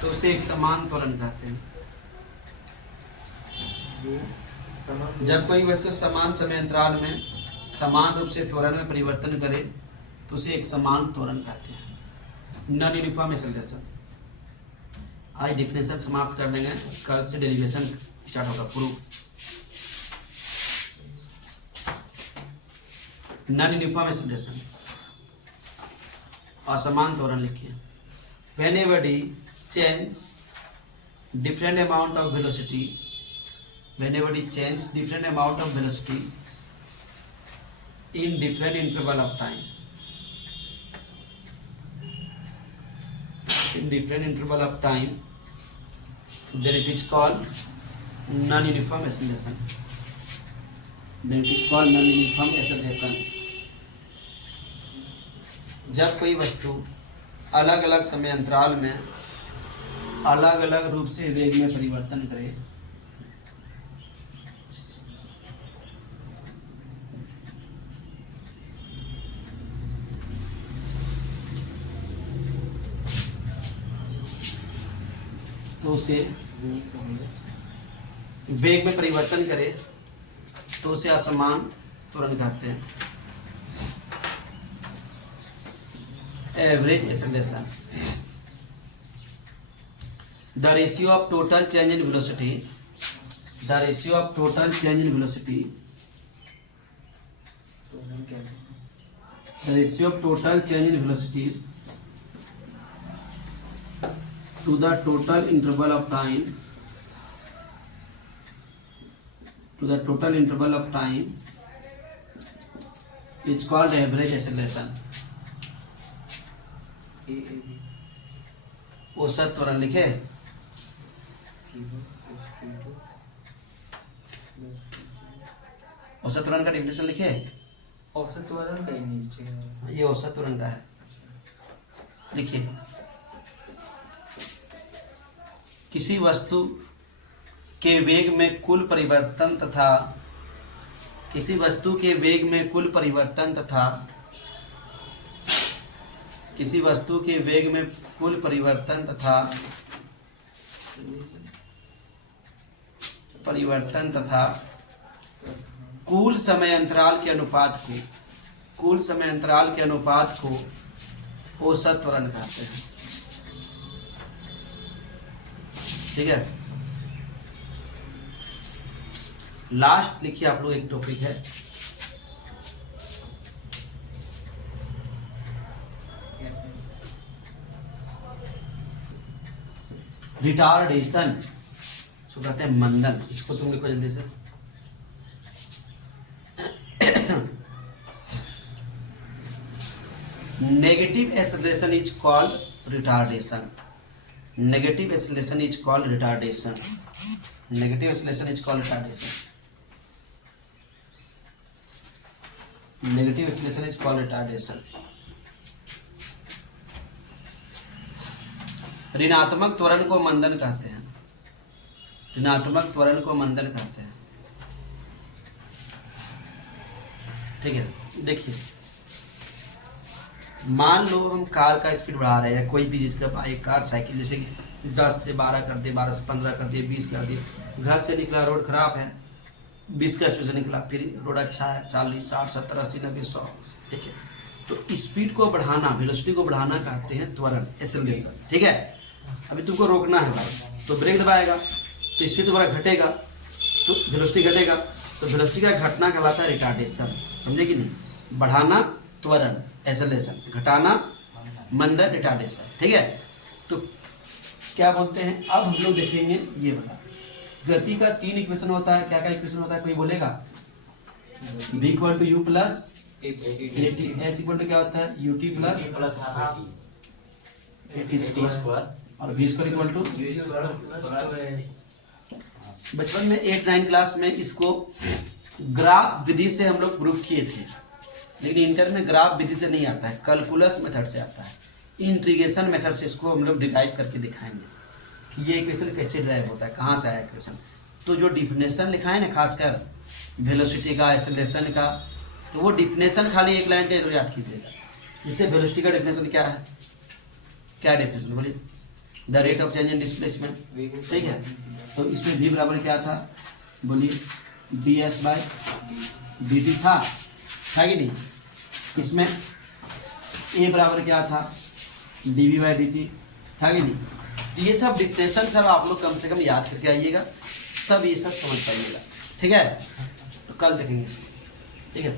तो उसे एक समान त्वरण कहते हैं। ये समान जब कोई वस्तु समान समय अंतराल में समान रूप से त्वरण में परिवर्तन करे तो उसे एक समान त्वरण कहते हैं। Non uniform acceleration. आज डिफिनेशन समाप्त कर देंगे, कल से डेरिवेशन स्टार्ट होगा प्रूफ। नॉन यूनिफॉर्म एक्सेलरेशन, असमान त्वरण लिखिए। When a body change different amount of velocity, when a body change different amount of velocity in different interval of time, in different interval of time, then it is called non-uniform acceleration, then it is called non-uniform acceleration। जब कोई वस्तु अलग अलग समय अंतराल में अलग अलग रूप से वेग में परिवर्तन करे तो उसे वेग में परिवर्तन करे तो उसे असमान त्वरण कहते हैं। Average acceleration, the ratio of total change in velocity, the ratio of total change in velocity, तो हम क्या करें? the ratio of total change in velocity to the total interval of time, to the total interval of time is called average acceleration। AAB, औसत त्वरण लिखे, P1 plus P2 plus औसत त्वरण का डेफिनेशन लिखे, औसत त्वरण कहीं नीचे है। ये औसत त्वरण का है, लिखिए। किसी वस्तु के वेग में कुल परिवर्तन तथा किसी वस्तु के वेग में कुल परिवर्तन तथा किसी वस्तु के वेग में कुल परिवर्तन तथा कुल समय अंतराल के अनुपात को, कुल समय अंतराल के अनुपात को औसत त्वरण कहते हैं। ठीक है, लास्ट लिखिए आप लोग, एक टॉपिक है रिटार्डेशन, इसको कहते हैं मंदन। इसको तुम लिखो जल्दी से। Negative acceleration is called retardation, negative acceleration is called retardation, negative acceleration is called retardation, negative acceleration is called retardation। ऋणात्मक त्वरण को मंदन कहते हैं, ऋणात्मक त्वरण को मंदन कहते हैं। ठीक है, देखिए मान लो हम कार का स्पीड बढ़ा रहे हैं, कोई भी चीज का बाइक, कार, साइकिल, जैसे कि 10 से 12 कर दिए, 12 से 15 कर दिए, 20 कर दिए। घर से निकला, रोड खराब है, 20 का स्पीड से निकला, फिर रोड अच्छा है, 40, 60, 70, 80, 90, 100। ठीक है, तो स्पीड को बढ़ाना, वेलोसिटी को बढ़ाना कहते हैं त्वरण, एक्सेलरेशन। ठीक है, अभी तुमको रोकना है भाई, तो ब्रेक दबाएगा तो स्पीड तुम्हारा घटेगा, तो वेलोसिटी घटेगा, तो वेलोसिटी का घटना कहलाता है रिटार्डेशन। समझे कि नहीं? बढ़ाना त्वरण एक्सेलरेशन, घटाना मंदर रिटार्डेशन, ठीक है। तो क्या बोलते हैं, अब हम लोग देखेंगे ये वाला गति का 3 इक्वेशन होता है। क्या क्या इक्वेशन होता है, कोई बोलेगा? v equal to u plus a t, H equal to क्या होता है, u t plus plus half a t square, और v square equal to. U square plus बचपन में 8-9 क्लास में इसको ग्राफ विधि से हम लोग प्रूव किए थे, लेकिन इंटर में ग्राफ विधि से नहीं आता है, कैलकुलस मेथड से आता है। इंटीग्रेशन मेथड से इसको हम लोग डिराइव करके दिखाएंगे कि ये इक्वेशन कैसे डिराइव होता है, कहाँ से आया इक्वेशन। तो जो डिफिनेशन लिखा है ना, खासकर वेलोसिटी का, एक्सेलरेशन का, तो वो डिफिनेशन खाली एक लाइन टेबल याद कीजिएगा। जैसे वेलोसिटी का डिफिनेशन क्या है, क्या डिफिनेशन बोलिए, the rate of change in displacement, ठीक है। तो इसमें v बराबर क्या था, बोलिए ds बाय dt था कि नहीं। इसमें a बराबर क्या था, dv बाय dt था कि नहीं। तो ये सब डिफिनेशन सब आप लोग कम से कम याद करके आइएगा, तब ये सब समझ पाइएगा, ठीक है। तो कल देखेंगे, ठीक है।